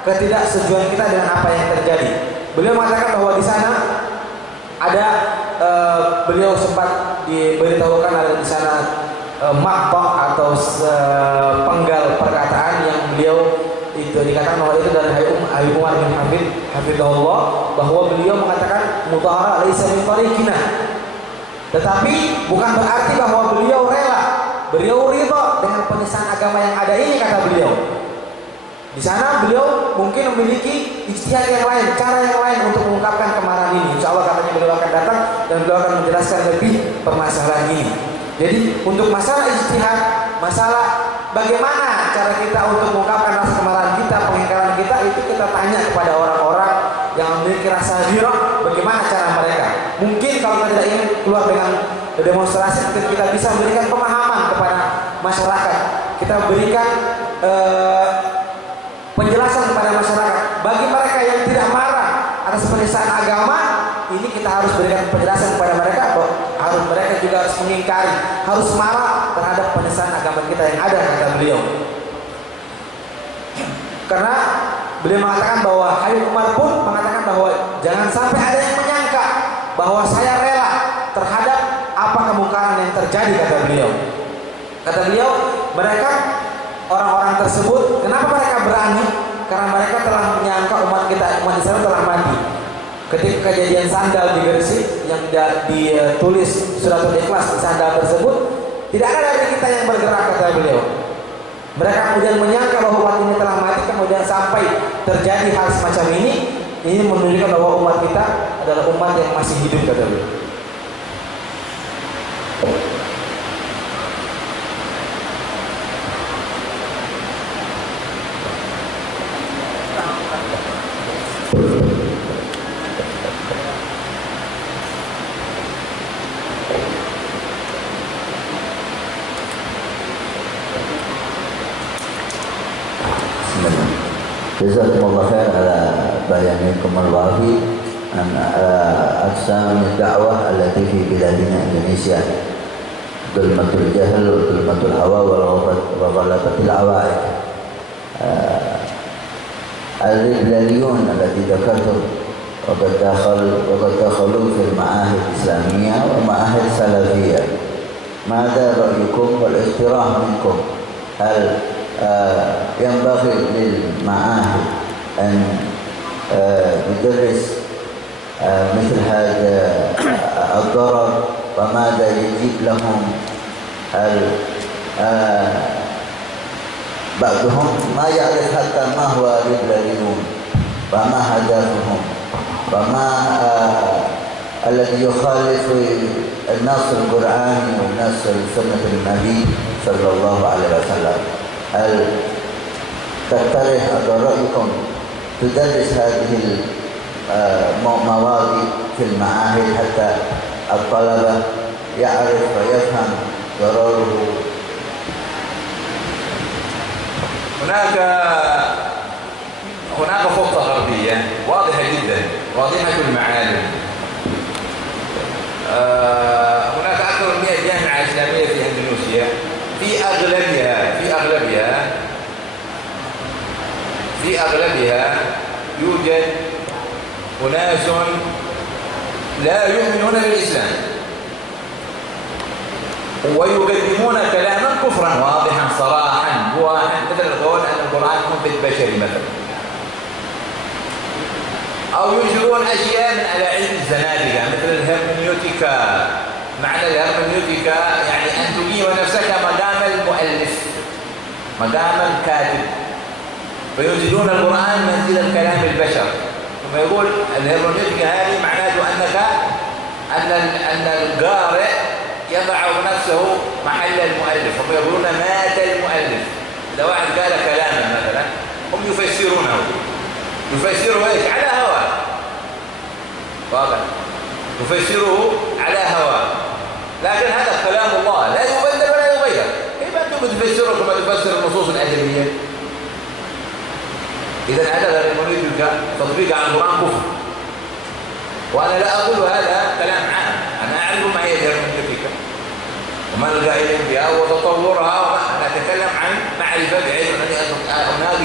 ketidaksetujuan kita dengan apa yang terjadi. Beliau mengatakan bahwa di sana ada beliau sempat diberitahukan ada di sana maqta atau penggal perkataan yang beliau itu dikatakan bahwa itu dari Habib Umar bin Hafidhahullah, bahwa beliau mengatakan mudzaharah laisa min tariqina. Tetapi bukan berarti bahwa beliau rela, beliau ridha dengan penistaan agama yang ada ini, kata beliau. Di sana beliau mungkin memiliki ijtihad yang lain, cara yang lain untuk mengungkapkan kemarahan ini. Insya Allah katanya beliau akan datang dan beliau akan menjelaskan lebih permasalahan ini. Jadi untuk masalah ijtihad, masalah bagaimana cara kita untuk mengungkapkan rasa kemarahan kita, pengingkaran kita, itu kita tanya kepada orang-orang yang memiliki rasa ghirah, bagaimana cara mereka. Mungkin kalau kita tidak ingin keluar dengan demonstrasi, kita bisa memberikan pemahaman kepada masyarakat. Kita berikan penjelasan kepada masyarakat. Bagi mereka yang tidak marah atas penistaan agama, ini kita harus berikan penjelasan kepada mereka bahwa harus mereka juga harus mengingkari, harus marah terhadap penistaan agama kita yang ada, kata beliau. Karena beliau mengatakan bahwa Habib Umar pun mengatakan bahwa jangan sampai ada yang menyangka bahwa saya rela terhadap apa kemungkaran yang terjadi, kata beliau. Kata beliau, mereka orang-orang tersebut, kenapa mereka berani? Karena mereka telah menyangka umat Islam telah mati. Ketika kejadian sandal di Gresik yang ditulis Suratul Ikhlas di sandal tersebut, tidak ada dari kita yang bergerak, kata beliau. Mereka kemudian menyangka bahwa umat ini telah mati, kemudian sampai terjadi hal semacam ini menunjukkan bahwa umat kita adalah umat yang masih hidup, kata beliau. Jazakumullah khair ala bayanikum al-wafi an aqsam ad-da'wah allati fi biladina Indonesia, dhulmatul jahl wa dhulmatul hawa wa ghalabatil awa'id. Al-Ridlaliyun allati dhakartum وقد دخلوا في المعاهد الإسلامية ومعاهد سلفية. ماذا رأيكم والاقتراح منكم؟ هل ينبغي للمعاهد أن يدرس مثل هذا الضرر وماذا يجيب لهم؟ هل بعضهم ما يعرف حتى ما هو الرذليون وما هدفهم وما الذي يخالف النص القرآني والنص سنة النبي صلى الله عليه وسلم؟ هل تقترح رأيكم تدرس هذه المواضيع في المعاهد حتى الطلبة يعرف ويفهم ضرره؟ هناك خطة غربية واضحة جدا، واضحة المعالم. هناك أكثر من 100 جامعة إسلامية في إندونيسيا، في أغلبها يوجد أناس لا يؤمنون بالإسلام ويقدمون كلاما كفرا واضحا صراحا بواحا، مثل القول أن القرآن منفذ بشري مثلا، أو ينشرون أشياء من ألاعيب الزنادقة مثل الهرمنيوتيكا. معنى الهرمنيوتيكا يعني أن تقيم نفسك مقام المؤلف، مقام الكاتب، فينزلون القرآن منزل كلام البشر. ثم يقول الهرمنيوتيكا هذه معناته أن القارئ يضع نفسه محل المؤلف، هم يقولون مات المؤلف. إذا واحد قال كلاما مثلا هم يفسرونه، يفسره ايش؟ على هواه. واضح؟ يفسره على هواه، لكن هذا كلام الله لا يبدل ولا يغير. كيف انتم تفسروا كما تفسر النصوص الادبيه؟ اذا هذا الهرمنيوتيكا تطبيق على القران كفر. وانا لا اقول هذا كلام عام، انا اعرف ما هي الهرمنيوتيكا وما القائلين بها وتطورها. انا اتكلم عن معرفه بعلم اناقش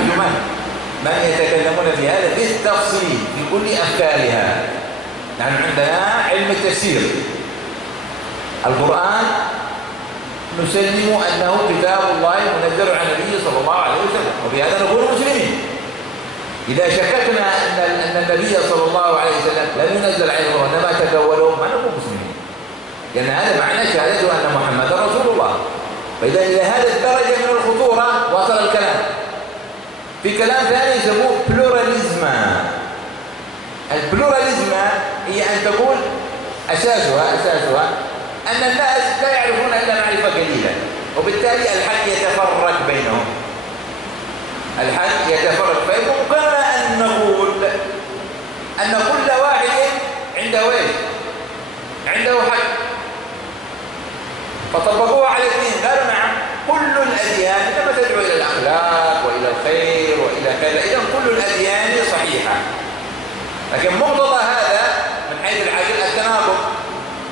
من يتكلمون في هذا بالتفصيل في كل أفكارها. نحن عندنا علم التفسير. القرآن نسلم أنه كتاب الله منزل على النبي صلى الله عليه وسلم، وبهذا نكون مسلمين. إذا شككنا أن النبي صلى الله عليه وسلم لم ينزل عليه وإنما تكولوا ما نكون مسلمين، لأن هذا معنى شهادته أن محمدا رسول الله. فإذا إلى هذه الدرجة من الخطورة وصل الكلام. في كلام ثاني يسموه بلوراليزم. البلوراليزم هي أن تقول أساسها أن الناس لا يعرفون إلا معرفة قليلة، وبالتالي الحق يتفرق بينهم. الحق يتفرق بينهم. كما أن نقول أن كل واحد عنده وجه، عنده حق، فطبقوه على الاثنين. قالوا نعم، كل لكن مقتضى هذا من حيث العدل التناقض.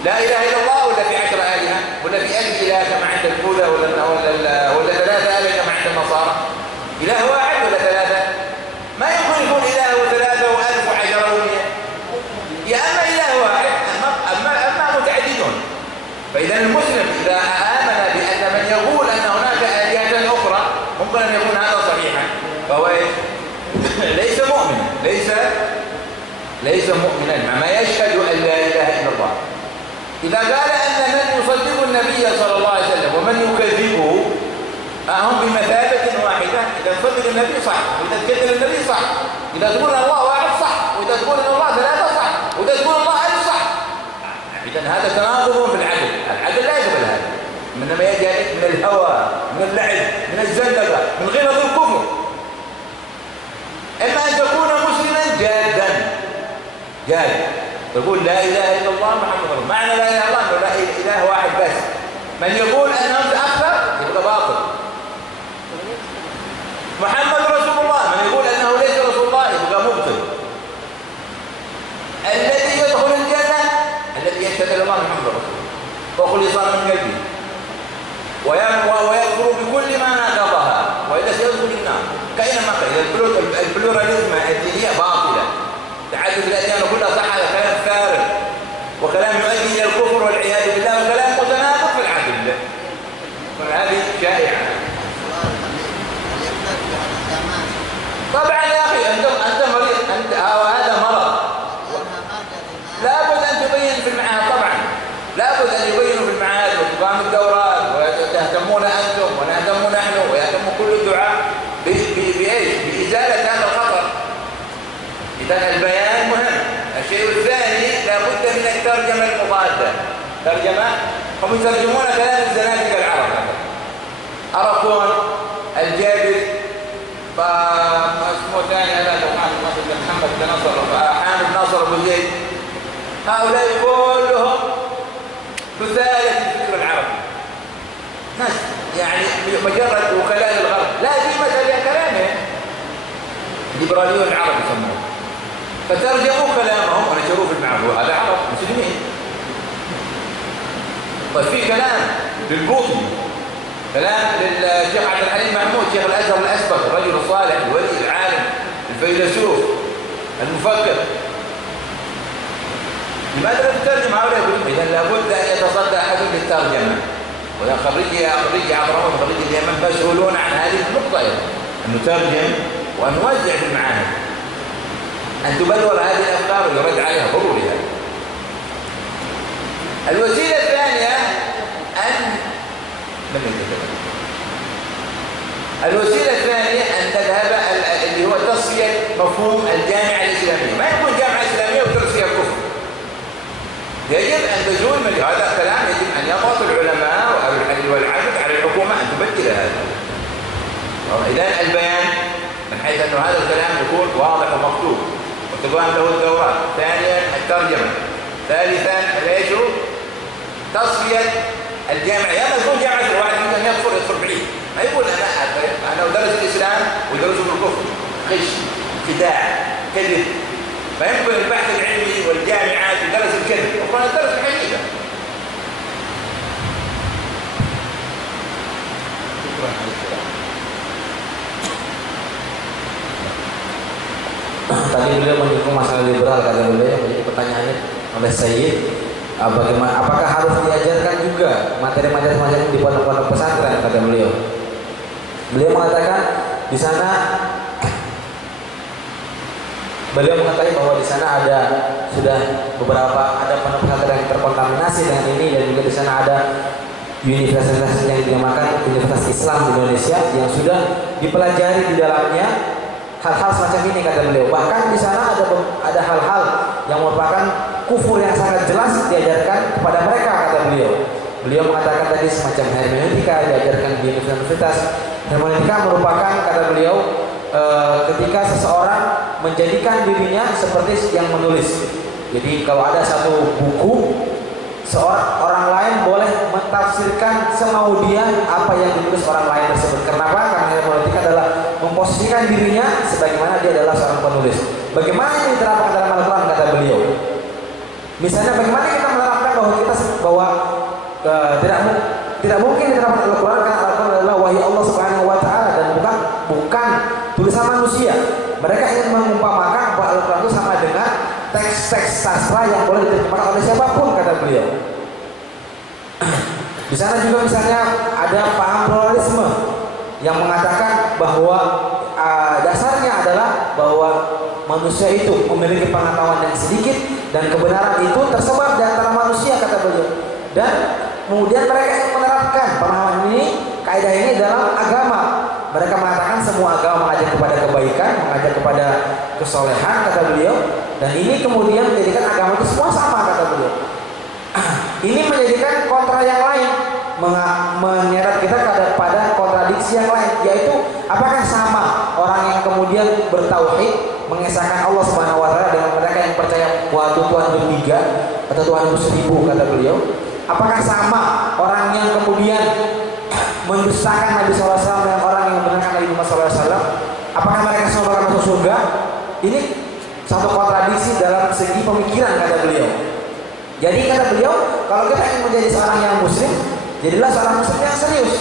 لا إله إلا الله ولا في 10 آلهة ولا في 1000 إله كما عند البوذا ولا 3 آلهة كما عند النصارى. إله واحد ولا 3؟ ما يمكن يكون إله و3 و1000 و10 و100. يا أما إله واحد أما متعددون. فإذا المسلم إذا آمن بأن من يقول أن هناك آلهة أخرى ممكن أن يكون هذا صحيحا فهو ليس مؤمنا، ليس مؤمنا ما يشهد أن لا إله إلا الله. إذا قال أن من يصدق النبي صلى الله عليه وسلم ومن يكذبه هم بمثابة واحدة. إذا تصدق النبي صح، وإذا تكذب النبي صح. إذا تقول أن الله واحد صح، وإذا تقول أن الله 3 صح، وإذا تقول الله 1000 صح. إذا هذا تناقض في العدل. العدل لا يقبل هذا، إنما يجي من الهوى، من اللعب، من الزندقة، من غلظ الكفر. إما أن تكون مسلما جادا تقول لا إله إلا الله محمد رسول الله. معنى لا إله إلا الله أنه لا إله واحد بس. من يقول أنهم أكثر يبقى باطل. محمد رسول الله، من يقول أنه ليس رسول الله يبقى مبطل. الذي يدخل الجنة الذي يشهد الله محمد رسول الله وخلص من قلبه ويكفر بكل ما ناقضها وإذا سيدخل النار كأنما قال. البلوراليزم الدينية باطلة. تعدد الأديان كلها صح، هذا كلام فارغ وكلام يؤدي إلى الكفر والعياذ بالله وكلام متناقض في العدل. هذه شائعة. طبعا يا أخي أنت مريض، هذا مرض. لابد أن تبين في المعاهد. طبعا لابد أن يبينوا في المعاهد وتقام الدورات وتهتمون أنتم ونهتم نحن ويهتم كل الدعاء بإيش؟ بإزالة هذا الخطر. إذا البيان مهم. الشيء الثاني لابد من الترجمة المضادة. ترجمة هم يترجمون كلام الزنادقة العرب. أركون الجابر اسمه ثاني هذا محمد بن نصر حامد نصر أبو زيد. هؤلاء كلهم رسالة الفكر العربي، ناس يعني مجرد وكلاء الغرب لا قيمة لكلامه. الليبراليون العرب يسموه، فترجموا كلامهم ونشروه في المعروف. هذا عرب مسلمين. طيب في كلام للبوطي، كلام للشيخ عبد الحليم محمود شيخ الازهر الاسبق، الرجل الصالح الولي العالم الفيلسوف المفكر. لماذا لا تترجم هؤلاء كلهم؟ إذا لابد أن يتصدى أحد للترجمة. خريجي عبد الرحمن خريجي اليمن مسؤولون عن هذه النقطة، أن نترجم وأن نوزع في المعاهد، أن تبلور هذه الأفكار ويرد عليها ضروري. هذا الوسيلة الثانية أن تذهب اللي هو تصفية مفهوم الجامعة الإسلامية. ما يكون جامعة إسلامية وترسيها كفر. يجب أن تزول من هذا الكلام. يجب أن يضغط العلماء وأهل الحل والعقد على الحكومة أن تبدل هذا. إذن البيان من حيث أن هذا الكلام يكون واضح ومكتوب وتقام له الدورات. ثانيا الترجمة. ثالثا ليش تصفية الجامعة. يا تكون جامعة الواحد يمكن يكفر بعيد. ما يقول أنا أدرس الإسلام ويدرسه بالكفر، غش، خداع، كذب. فيمكن البحث العلمي والجامعات يدرس الكذب وكان يدرس الحقيقة. Tadi beliau menyinggung masalah liberal, kata beliau. Jadi pertanyaannya oleh Sayyid, bagaimana? Apakah harus diajarkan juga materi-materi semacam ini di pondok-pondok pesantren? Kata beliau. Beliau mengatakan di sana. Beliau mengetahui bahwa di sana sudah beberapa pondok pesantren yang terkontaminasi dengan ini, dan juga di sana ada universitas yang dinamakan Universitas Islam di Indonesia yang sudah dipelajari di dalamnya hal-hal semacam ini, kata beliau. Bahkan di sana ada hal-hal yang merupakan kufur yang sangat jelas diajarkan kepada mereka, kata beliau. Beliau mengatakan tadi semacam hermeneutika diajarkan di universitas. Hermeneutika merupakan, kata beliau, ketika seseorang menjadikan dirinya seperti yang menulis. Jadi kalau ada satu buku, orang lain boleh mentafsirkan semau dia apa yang ditulis orang lain tersebut. Kenapa? Karena hermeneutika adalah memposisikan dirinya sebagaimana dia adalah seorang penulis. Bagaimana ini diterapkan dalam Al-Quran kata beliau? Misalnya bagaimana kita menerapkan bahwa tidak mungkin diterapkan Al-Quran karena Al-Quran adalah wahyu Allah Subhanahu wa taala dan bukan tulisan manusia. Mereka ingin mengumpamakan bahwa Al-Quran itu sama dengan teks-teks sastra yang boleh diterjemahkan oleh siapapun kata beliau. Di sana juga misalnya ada paham pluralisme yang mengatakan bahwa dasarnya adalah bahwa manusia itu memiliki pengetahuan yang sedikit dan kebenaran itu tersebar di antara manusia kata beliau. Dan kemudian mereka yang menerapkan pemahaman ini, kaidah ini dalam agama. Mereka mengatakan semua agama mengajak kepada kebaikan, mengajak kepada kesolehan kata beliau. Dan ini kemudian menjadikan agama itu semua sama kata beliau. Ini menjadikan kontra yang lain, menyeret kita pada kontradiksi yang lain, yaitu apakah sama orang yang kemudian bertauhid mengesahkan Allah Subhanahu wa taala dengan mereka yang percaya bahwa Tuhan bertiga atau Tuhan berseribu kata beliau? Apakah sama orang yang kemudian mendustakan Nabi SAW dengan orang yang membenarkan Nabi Muhammad SAW? Apakah mereka semua bakal masuk surga? Ini satu kontradiksi dalam segi pemikiran kata beliau. Jadi kata beliau, kalau kita ingin menjadi seorang yang muslim, jadilah seorang muslim yang serius.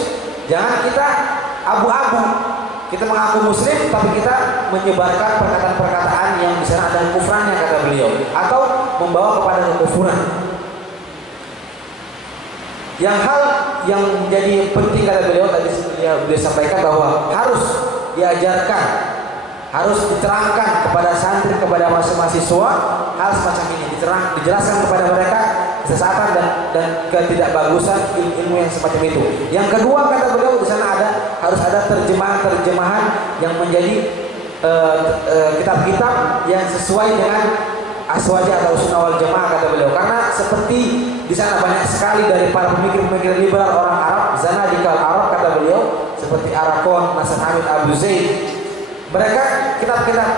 Jangan kita abu-abu. Kita mengaku muslim, tapi kita menyebarkan perkataan-perkataan yang di sana ada kufrannya kata beliau, atau membawa kepada kekufuran. Yang hal yang menjadi penting kata beliau tadi beliau sampaikan bahwa harus diajarkan, harus diterangkan kepada santri, kepada mahasiswa hal semacam ini, dijelaskan kepada mereka kesesatan dan ketidakbagusan ilmu yang semacam itu. Yang kedua kata beliau di sana harus ada terjemahan yang menjadi kitab-kitab yang sesuai dengan aswaja atau sunnah wal jamaah kata beliau. Karena seperti di sana banyak sekali dari para pemikir-pemikir liberal orang Arab, zanadikal Arab kata beliau, seperti Arakon, Hasan Hamid Abu Zaid. Mereka kitab-kitab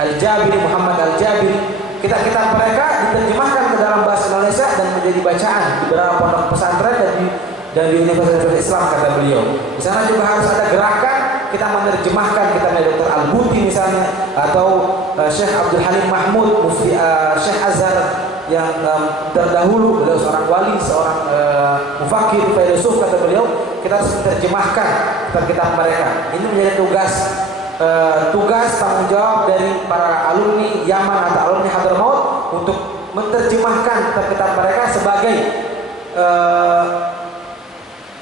Al-Jabiri, Muhammad Al-Jabiri, kitab-kitab mereka diterjemahkan ke dalam bahasa Indonesia dan menjadi bacaan di beberapa pondok pesantren dan di Universitas Islam kata beliau. Di sana juga harus ada gerakan kita menerjemahkan kitabnya Dr. Al-Buti misalnya, atau Syekh Abdul Halim Mahmud, Mufti Syekh Azhar yang terdahulu, beliau seorang wali, seorang mufakir, filosof kata beliau. Kita harus menerjemahkan kitab-kitab mereka. Ini menjadi tugas tanggung jawab dari para alumni Yaman atau alumni Hadramaut untuk menerjemahkan kitab-kitab mereka sebagai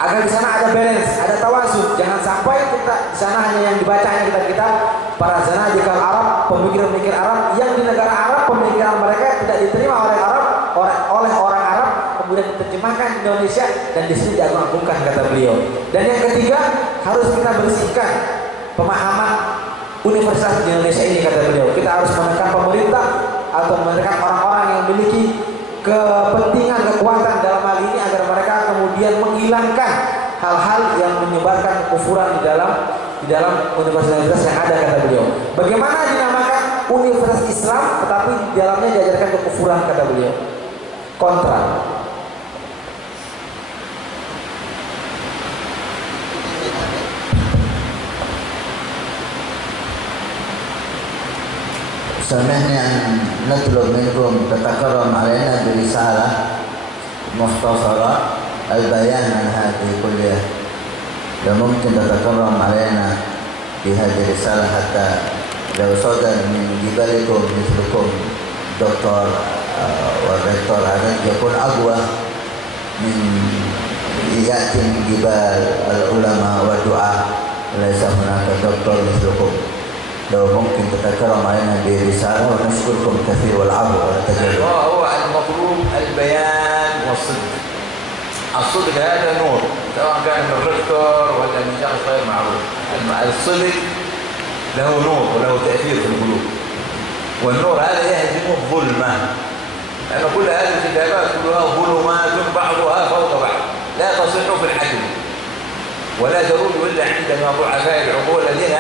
agar di sana ada balance, ada tawasud. Jangan sampai kita di sana hanya yang dibaca kitab-kitab para zanadikal Arab, pemikir-pemikir Arab yang di negara Arab pemikiran mereka tidak diterima oleh orang Arab, kemudian diterjemahkan di Indonesia dan di sini diagung-agungkan kata beliau. Dan yang ketiga, harus kita bersihkan pemahaman universitas di Indonesia ini kata beliau. Kita harus menekan pemerintah atau menekan orang-orang yang memiliki kepentingan, kekuatan dalam hal ini agar mereka kemudian menghilangkan hal-hal yang menyebarkan kekufuran di dalam universitas yang ada kata beliau. Bagaimana dinamakan universitas Islam tetapi di dalamnya diajarkan kekufuran kata beliau? Kontra. سمعنا أن نطلب منكم تتكرم علينا برسالة مختصرة البيان عن هذه الكلية. لو ممكن تتكرم علينا بهذه الرسالة حتى لو صدر من قبلكم مثلكم دكتور والدكتور هذا يكون أقوى من يأتي من قبل العلماء والدعاء. ليس هناك دكتور مثلكم. لو ممكن تتكرم علينا برسالة ونشكركم كثير والعفو والتجربة. هو المطلوب البيان والصدق. الصدق هذا نور سواء كان من الركتور ولا من شخص غير معروف. الصدق له نور وله تأثير في القلوب، والنور هذا يهدم الظلمة، لأن كل هذه الكتابات كلها ظلمات بعضها فوق بعض لا تصح في الحديث ولا تروج إلا عندما ضعفاء العقول الذين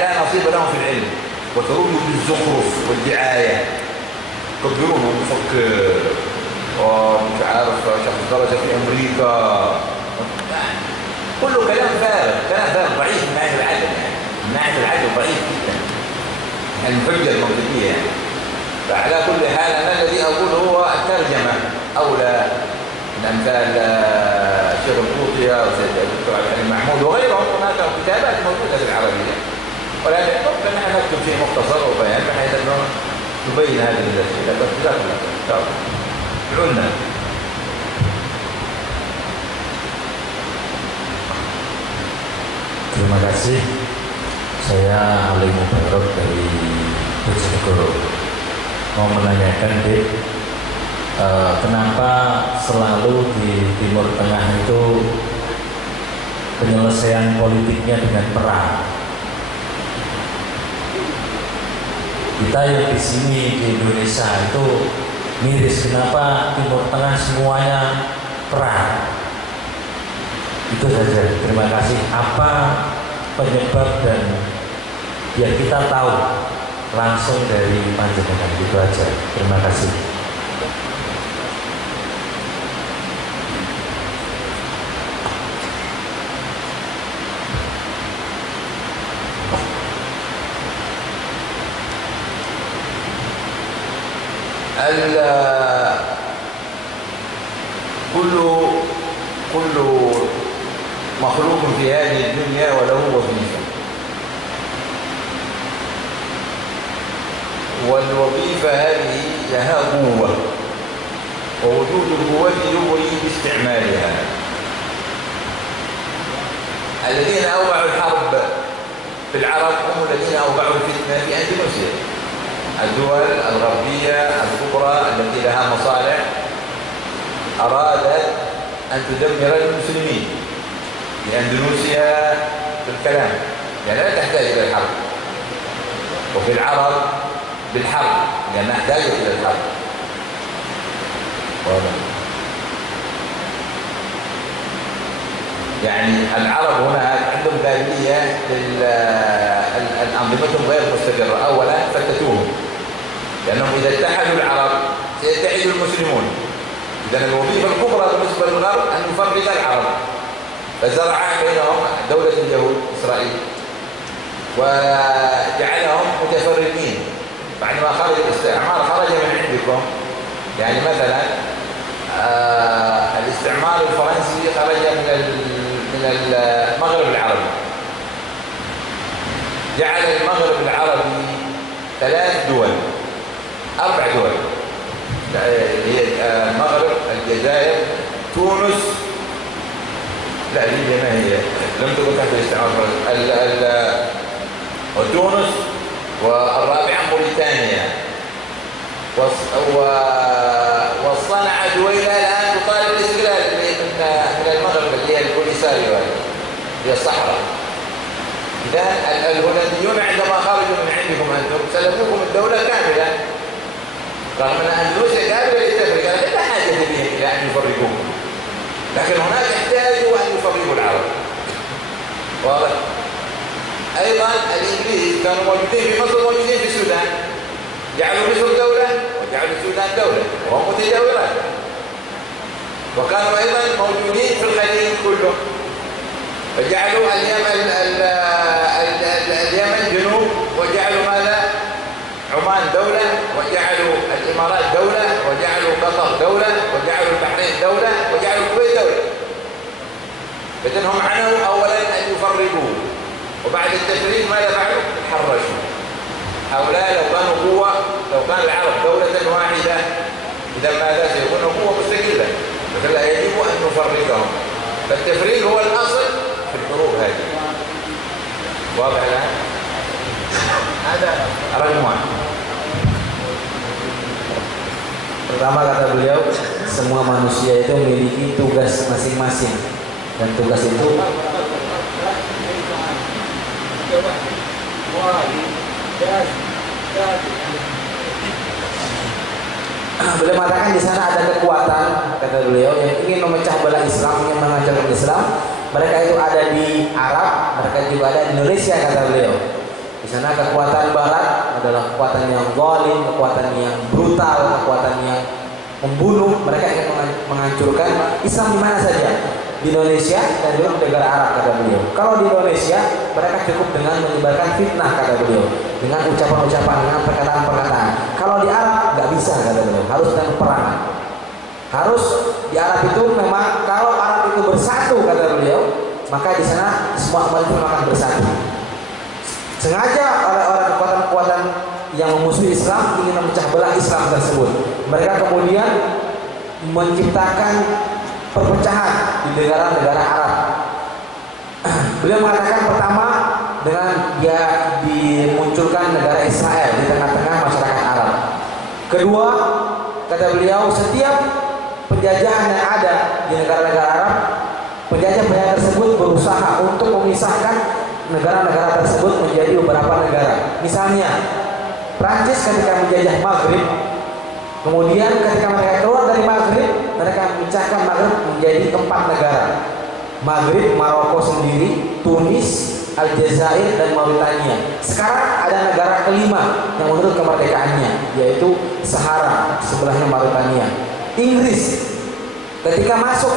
لا نصيب لهم في العلم، وتروج بالزخرف والدعاية، يكبرون مفكر ومش عارف شخص درجة في أمريكا، كله كلام فارغ ضعيف من هذا العدد. ناحية العدل ضعيف جدا، الحجة المنطقية يعني. فعلى كل حال أنا الذي أقوله هو الترجمة أولى من أمثال الشيخ القوطي أو الدكتور عبد الحليم محمود وغيرهم. هناك كتابات موجودة في العربية، ولكن نحن نكتب فيه مختصر وبيان بحيث أنه نبين هذه الأشياء. بس جزاكم الله خير. ادعونا. Terima kasih. Saya Ali Mubarak dari Bojonegoro. Mau menanyakan, Dek, kenapa selalu di Timur Tengah itu penyelesaian politiknya dengan perang? Kita yang di sini di Indonesia itu miris, kenapa Timur Tengah semuanya perang? Itu saja. Terima kasih. Apa penyebab dan biar kita tahu langsung dari panjenengan, itu aja. Terima kasih. كل مخلوق في هذه الدنيا وله وظيفة، والوظيفة هذه لها قوة، ووجود القوة يغني باستعمالها. الذين أوقعوا الحرب في العرب هم الذين أوقعوا الفتنة في أندونيسيا. الدول الغربية الكبرى التي لها مصالح أرادت أن تدمر المسلمين في أندونيسيا بالكلام، يعني لا تحتاج إلى الحرب، وفي العرب بالحرب لأنها احتاجت إلى الحرب. يعني العرب هنا عندهم قابلية أنظمتهم غير مستقرة. أولا فتتوهم، لأنهم إذا اتحدوا العرب سيتحد المسلمون. إذن الوظيفة الكبرى بالنسبة للغرب أن يفرق العرب، فزرع بينهم دولة اليهود إسرائيل وجعلهم متفرقين. بعدما خرج الاستعمار خرج من عندكم، يعني مثلا الاستعمار الفرنسي خرج من المغرب العربي، جعل المغرب العربي 3 دول 4 دول، هي المغرب، الجزائر، تونس، لا ليبيا ما هي، لم تكن تحت الاستعمار الفرنسي، وتونس، والرابعة موريتانيا، وصنع دويلة الآن تطالب الاستقلال من المغرب اللي هي البوليساريو هي الصحراء. إذا الهولنديون عندما خرجوا من عندكم أنتم سلبوكم الدولة كاملة، رغم أن أندونيسيا كاملة للتفريق، لا حاجة بهم إلى أن يفرقوكم، لكن هناك احتاجوا أن يفرقوا العرب. واضح؟ أيضا الإنجليز كانوا موجودين في مصر وموجودين في السودان، جعلوا مصر دولة وجعلوا السودان دولة وهم متجاورات، وكانوا أيضا موجودين في الخليج كله، فجعلوا اليمن جنوب، وجعلوا ماذا؟ عمان دولة، وجعلوا الإمارات دولة، وجعلوا قطر دولة، وجعلوا البحرين دولة، وجعلوا الكويت دولة. إذن هم عنوا أولا أن يفرقوا، وبعد التفريق ماذا فعلوا؟ حرشوا. هؤلاء لو كانوا قوة، لو كان العرب دولة واحدة، إذا ماذا سيكونوا قوة مستقلة، فلا يجب أن نفرقهم. فالتفريق هو الأصل في الحروب هذه. واضح الآن؟ هذا رقم 1. Pertama kata beliau, semua manusia itu memiliki tugas masing-masing, dan tugas itu beliau mengatakan di sana ada kekuatan, kata beliau, yang ingin memecah belah Islam, ingin menghancurkan Islam. Mereka itu ada di Arab, mereka juga ada di Indonesia, kata beliau. Di sana kekuatan Barat adalah kekuatan yang zalim, kekuatan yang brutal, kekuatan yang membunuh. Mereka ingin menghancurkan Islam di mana saja. di Indonesia dan juga di negara Arab, kata beliau. Kalau di Indonesia mereka cukup dengan menyebarkan fitnah, kata beliau, dengan ucapan-ucapan, dengan perkataan-perkataan. Kalau di Arab nggak bisa, kata beliau, harus dengan peperangan. Harus di Arab itu memang kalau Arab itu bersatu, kata beliau, maka di sana semua umat itu akan bersatu. Sengaja orang kekuatan-kekuatan yang memusuhi Islam ingin memecah belah Islam tersebut. Mereka kemudian menciptakan perpecahan di negara-negara Arab. Beliau mengatakan pertama dengan dia dimunculkan negara Israel di tengah-tengah masyarakat Arab. Kedua, kata beliau, setiap penjajahan yang ada di negara-negara Arab, penjajah-penjajah tersebut berusaha untuk memisahkan negara-negara tersebut menjadi beberapa negara. Misalnya, Prancis ketika menjajah Maghrib, kemudian ketika mereka keluar dari Maghrib, mereka memecahkan Maghrib menjadi 4 negara. Maghrib, Maroko sendiri, Tunis, Aljazair, dan Mauritania. Sekarang ada negara kelima yang menurut kemerdekaannya, yaitu Sahara, sebelahnya Mauritania. Inggris ketika masuk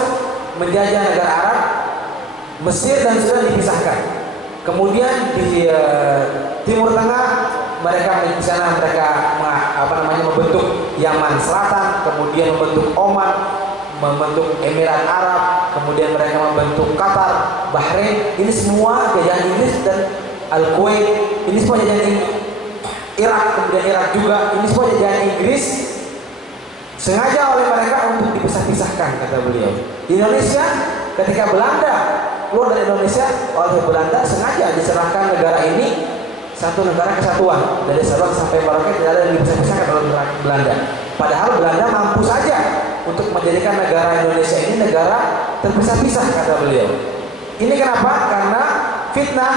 menjajah negara Arab, Mesir dan Sudan dipisahkan. Kemudian di Timur Tengah mereka di sana mereka membentuk Yaman Selatan, kemudian membentuk Oman, membentuk Emirat Arab, kemudian mereka membentuk Qatar, Bahrain. Ini semua jajahan Inggris, dan Al-Kuwait, ini semua jajahan Irak, kemudian Irak juga, ini semua jajahan Inggris. Sengaja oleh mereka untuk dipisah-pisahkan, kata beliau. Di Indonesia ketika Belanda keluar dari Indonesia, oleh Belanda sengaja diserahkan negara ini satu negara kesatuan dari Sabang sampai Merauke, tidak ada yang dipisah-pisahkan oleh Belanda. Padahal Belanda mampu saja untuk menjadikan negara Indonesia ini negara terpisah-pisah, kata beliau. Ini kenapa? Karena fitnah.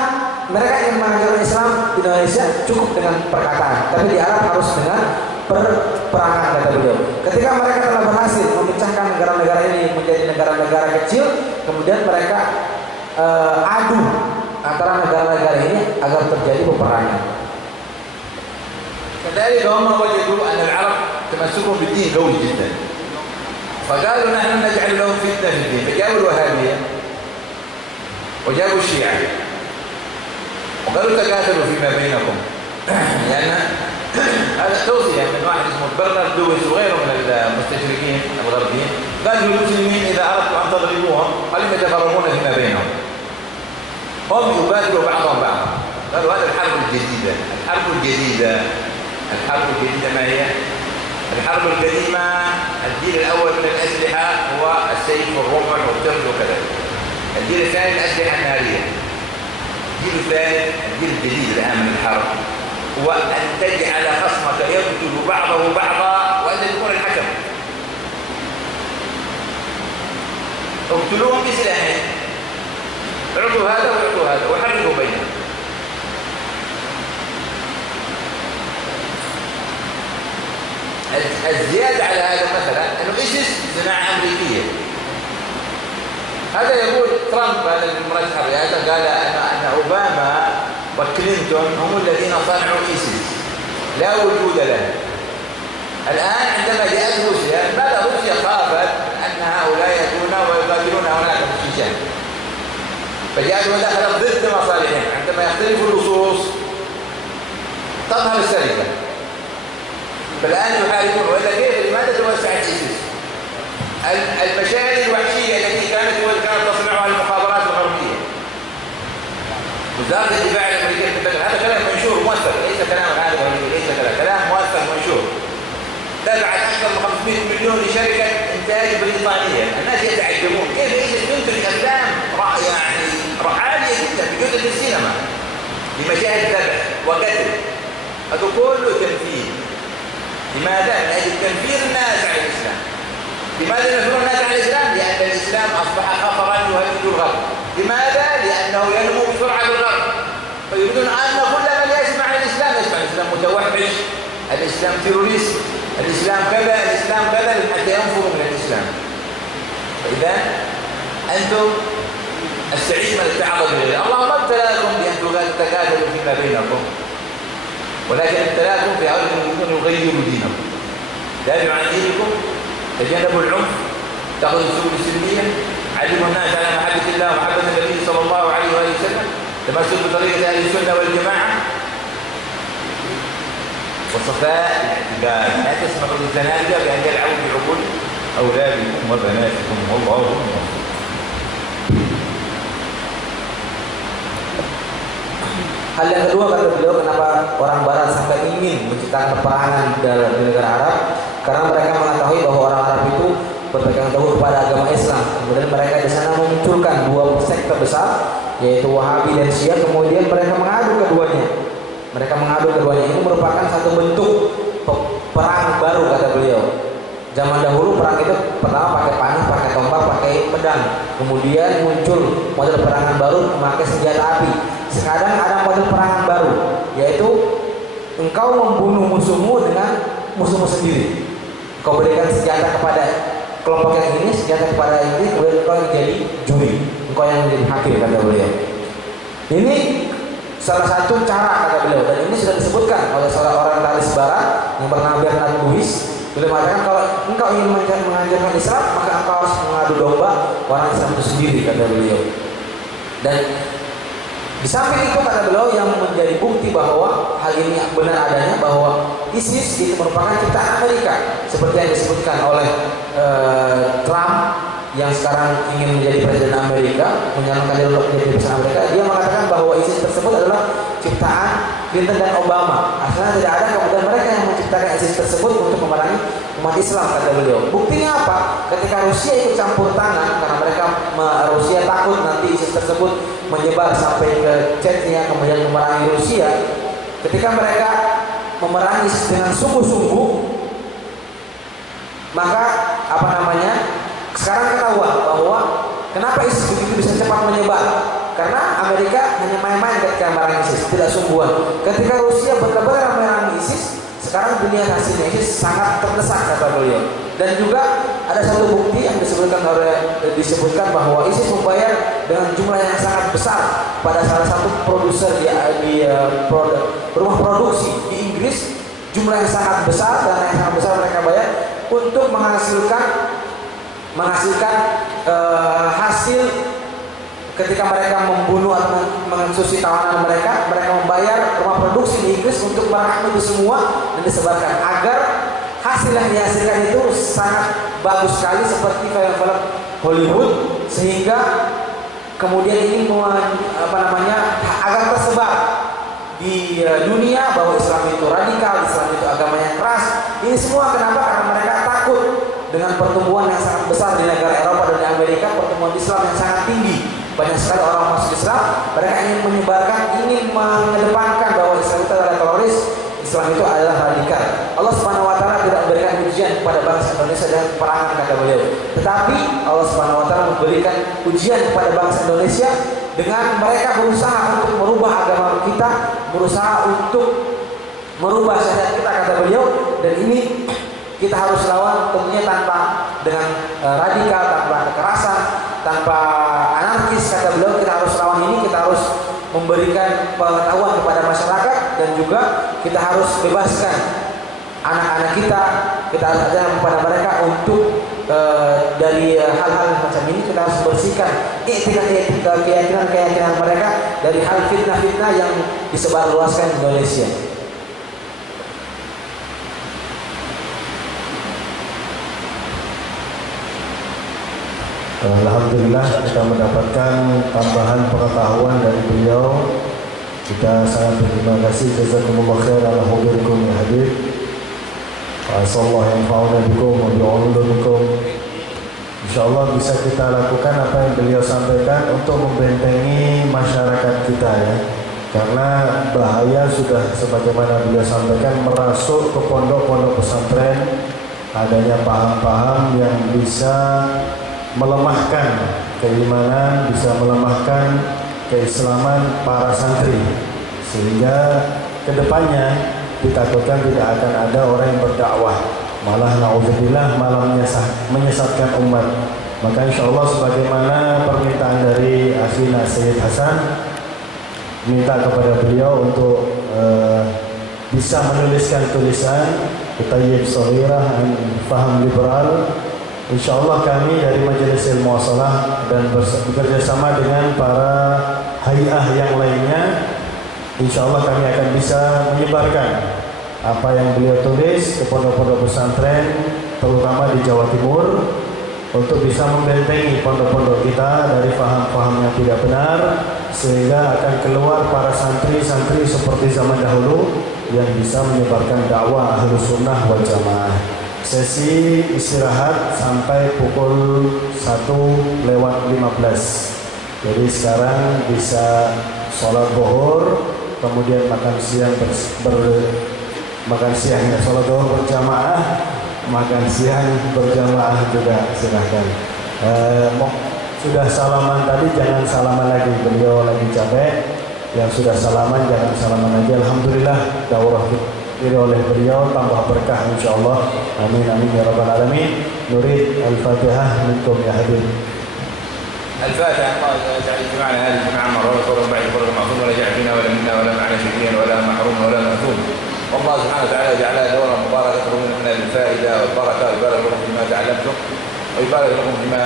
Mereka ingin mengajarkan Islam di Indonesia cukup dengan perkataan, tapi di Arab harus dengan perangan, kata beliau. Ketika mereka telah berhasil memecahkan negara-negara ini menjadi negara-negara kecil, kemudian mereka adu antara negara-negara ini agar terjadi peperangan. كذلك هم وجدوا أن العرب تمسكهم بالدين قوي جدا، فقالوا نحن نجعل لهم فتنة في الدين، فجابوا الوهابية وجابوا الشيعة وقالوا تقاتلوا فيما بينكم، لأن هذا توصية من واحد اسمه برنارد لويس وغيره من المستشرقين الغربيين، قال للمسلمين إذا أردتم أن تضربوهم فلم يتفرقون فيما بينهم، هم يبادلوا بعضهم بعضا. قالوا هذا الحرب الجديدة. الحرب الجديدة ما هي؟ الحرب القديمة الجيل الأول من الأسلحة هو السيف والرمح والترس وكذا. الجيل الثاني الأسلحة النارية. الجيل الثالث الجيل الجديد الآن من الحرب هو أن تجعل خصمك يقتل بعضه بعضا وأنت تكون الحكم. اقتلوهم بسلاحين، اعطوا هذا واعطوا هذا وحركوا بينهم. الزيادة على هذا مثلا أنه إيسيس صناعة أمريكية. هذا يقول ترامب هذا المرشح الرئاسة قال أن أوباما وكلينتون هم الذين صنعوا إيسيس، لا وجود له. الآن عندما جاءت روسيا، ماذا روسيا خافت أن هؤلاء يأتون ويقاتلون هناك في الشيشان، فجاءت ودخلت ضد مصالحهم. عندما يختلف اللصوص تظهر السرقة، فالآن يحاربون. وإلا كيف؟ لماذا توسعت إيسيس؟ المشاعر الوحشية التي كانت تصنعها المخابرات الغربية، وزارة الدفاع الأمريكية تتكلم، هذا كلام منشور موثق، ليس كلام هذا ليس كلام موثق منشور. دفعت أكثر من 500 مليون لشركة إنتاج بريطانية. الناس يتعجبون كيف إيسيس تنتج أفلام يعني عالية جدا بجودة السينما بمشاهد ذبح وقتل، هذا كله تنفيذ. لماذا؟ من أجل تنفير الناس على الإسلام. لماذا ينفرون الناس على الإسلام؟ لأن الإسلام أصبح خطرا يهدد الغرب. لماذا؟ لأنه ينمو بسرعة الغرب، فيريدون أن كل من يسمع الإسلام يسمع الإسلام متوحش، الإسلام تيروريست، الإسلام كذا، الإسلام كذا، حتى ينفروا من الإسلام. فإذا أنتم السعيد من اتعظ بالله. الله ما ابتلاكم بأن تقاتلوا فيما بينكم، ولكن ابتلاكم في أرض يريدون يغيروا دينكم. دافعوا عن دينكم، تجنبوا العنف، تأخذوا السبل السلمية، علم الناس على محبة الله ومحبة النبي صلى الله عليه وآله وسلم تمسك بطريقة أهل السنة والجماعة وصفاء الاعتقاد. لا تسمحوا للزنادقة بأن يلعبوا بعقول أولادكم وبناتكم والله أكبر. Hal yang kedua kata beliau, kenapa orang Barat sampai ingin menciptakan peperangan di negara Arab? Karena mereka mengetahui bahwa orang Arab itu berpegang teguh kepada agama Islam. Kemudian mereka di sana memunculkan dua sekte besar, yaitu Wahabi dan Syiah. Kemudian mereka mengadu keduanya. Ini merupakan satu bentuk perang baru kata beliau. Zaman dahulu perang itu pertama pakai panah, pakai tombak, pakai pedang. Kemudian muncul model perangan baru memakai senjata api. Sekarang ada model perangan baru, yaitu engkau membunuh musuhmu dengan musuhmu sendiri. Kau berikan senjata kepada kelompok yang ini, senjata kepada ini, kemudian engkau yang jadi juri, engkau yang menjadi hakim kata beliau. Ini salah satu cara kata beliau, dan ini sudah disebutkan oleh seorang talis barat yang bernama Bernard Lewis. Beliau mengatakan kalau engkau ingin mengajarkan Islam, maka engkau harus mengadu domba orang Islam itu sendiri kata beliau. Dan di samping itu kata beliau yang menjadi bukti bahwa hal ini benar adanya, bahwa ISIS itu merupakan ciptaan Amerika, seperti yang disebutkan oleh Trump yang sekarang ingin menjadi presiden Amerika, menyalonkan diri untuk menjadi presiden Amerika. Dia mengatakan bahwa ISIS tersebut adalah ciptaan Clinton dan Obama. Asalnya tidak ada, kemudian mereka yang menciptakan ISIS tersebut untuk memerangi umat Islam kata beliau. Buktinya apa? Ketika Rusia ikut campur tangan, karena mereka Rusia takut nanti ISIS tersebut menyebar sampai ke Chechnya kemudian memerangi Rusia. Ketika mereka memerangi dengan sungguh-sungguh, maka sekarang ketahuan bahwa kenapa ISIS begitu bisa cepat menyebar. Karena Amerika hanya main-main ketika memerangi ISIS, tidak sungguhan. Ketika Rusia benar-benar memerangi ISIS, sekarang dunia hasilnya ISIS sangat terdesak kata beliau. Dan juga ada satu bukti yang disebutkan bahwa ISIS membayar dengan jumlah yang sangat besar pada salah satu produser di rumah produksi di Inggris. Jumlah yang sangat besar, dan yang sangat besar mereka bayar untuk menghasilkan hasil. Ketika mereka membunuh atau mensusi tawanan mereka membayar rumah produksi di Inggris untuk merekam itu semua dan disebarkan agar hasil yang dihasilkan itu sangat bagus sekali seperti film-film Hollywood, sehingga kemudian ini agar tersebar di dunia bahwa Islam itu radikal, Islam itu agama yang keras. Ini semua kenapa? Karena mereka takut dengan pertumbuhan yang sangat besar di negara Eropa dan di Amerika, pertumbuhan Islam yang sangat tinggi. Banyak sekali orang masuk Islam, mereka ingin mengedepankan bahwa Islam itu adalah teroris, Islam itu adalah radikal. Allah Subhanahu wa taala tidak memberikan ujian kepada bangsa Indonesia dengan peperangan kata beliau. Tetapi Allah Subhanahu wa taala memberikan ujian kepada bangsa Indonesia dengan mereka berusaha untuk merubah agama kita, berusaha untuk merubah syariat kita kata beliau, dan ini kita harus lawan tentunya tanpa dengan radikal, tanpa kekerasan, tanpa anarkis kata beliau. Kita harus lawan ini, kita harus memberikan pengetahuan kepada masyarakat, dan juga kita harus bebaskan anak-anak kita harus ajarkan kepada mereka untuk dari hal-hal macam ini. Kita harus bersihkan keyakinan mereka dari hal fitnah-fitnah yang disebarluaskan di Indonesia. Alhamdulillah kita mendapatkan tambahan pengetahuan dari beliau. Kita sangat berterima kasih. Jazakumullah khair ala hudurikum ya hadir. Asallahu yanfa'una bikum wa bi'ulumikum. Insyaallah bisa kita lakukan apa yang beliau sampaikan untuk membentengi masyarakat kita ya. Karena bahaya sudah sebagaimana beliau sampaikan merasuk ke pondok-pondok pesantren, adanya paham-paham yang bisa melemahkan keimanan, bisa melemahkan keislaman para santri, sehingga kedepannya ditakutkan tidak akan ada orang yang berdakwah, malah naudzubillah malah menyesatkan umat. Maka insya Allah sebagaimana permintaan dari akhina Sayyid Hasan, minta kepada beliau untuk bisa menuliskan tulisan Kutayyib Shaghirah dan Faham Liberal Insya Allah kami dari Majelis Ilmu Wasalah dan bekerja sama dengan para hay'ah yang lainnya, insya Allah kami akan bisa menyebarkan apa yang beliau tulis ke pondok-pondok pesantren, terutama di Jawa Timur, untuk bisa membentengi pondok-pondok kita dari paham-paham yang tidak benar, sehingga akan keluar para santri-santri seperti zaman dahulu yang bisa menyebarkan dakwah Ahlus Sunnah wal Jamaah. Sesi istirahat sampai pukul 1:15. Jadi sekarang bisa sholat zuhur, kemudian makan siang makan siangnya sholat zuhur berjamaah, makan siang berjamaah juga silahkan. Sudah salaman tadi, jangan salaman lagi, beliau lagi capek. Yang sudah salaman jangan salaman lagi. Alhamdulillah daurah oleh beliau tambah berkah insyaallah. Amin amin ya rabbal alamin. Nurid al-Fatihah minkum ya hadir. الفاتحة. الله تعالى يجمعنا هذه الجماعة مرة أخرى بعد فرج معصوم ولا يجعل فينا ولا منا ولا معنا شقيا ولا محروم ولا مأثوم. والله سبحانه وتعالى جعلها دورا مباركة تكون منا بالفائدة والبركة، ويبارك لكم فيما تعلمتم ويبارك لكم فيما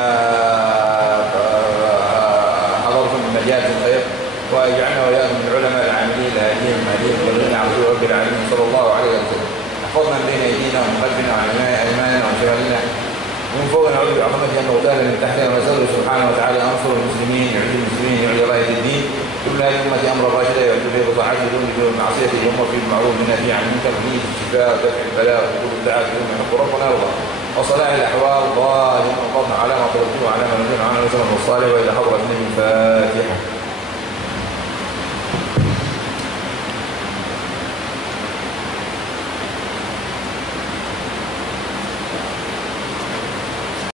حضرتم من مجال الخير، ويجعلنا وإياكم من العلماء العاملين الهاديين المهديين الذين عبدوا رب العالمين صلى الله عليه وسلم. احفظنا من بين أيدينا ومن خلفنا وعن أيماننا ومن شمالنا ومن فوق نعوذ بعظمته أن نغتال من تحتنا، ونسأله سبحانه وتعالى أن ينصر المسلمين، يعز المسلمين، يعز راية الدين، كل هذه الأمة أمر راشدا، يعز به بطاعته دون به معصيته، يؤمر به بالمعروف والنهي عن المنكر، وفيه الشفاء ودفع البلاء وقبول الدعاء بما يحب ربنا ويرضى، وصلاح الأحوال ظاهر وباطن على ما طلبته وعلى ما نزل عنه وسلم الصالح. وإلى حضرة النبي الفاتحة.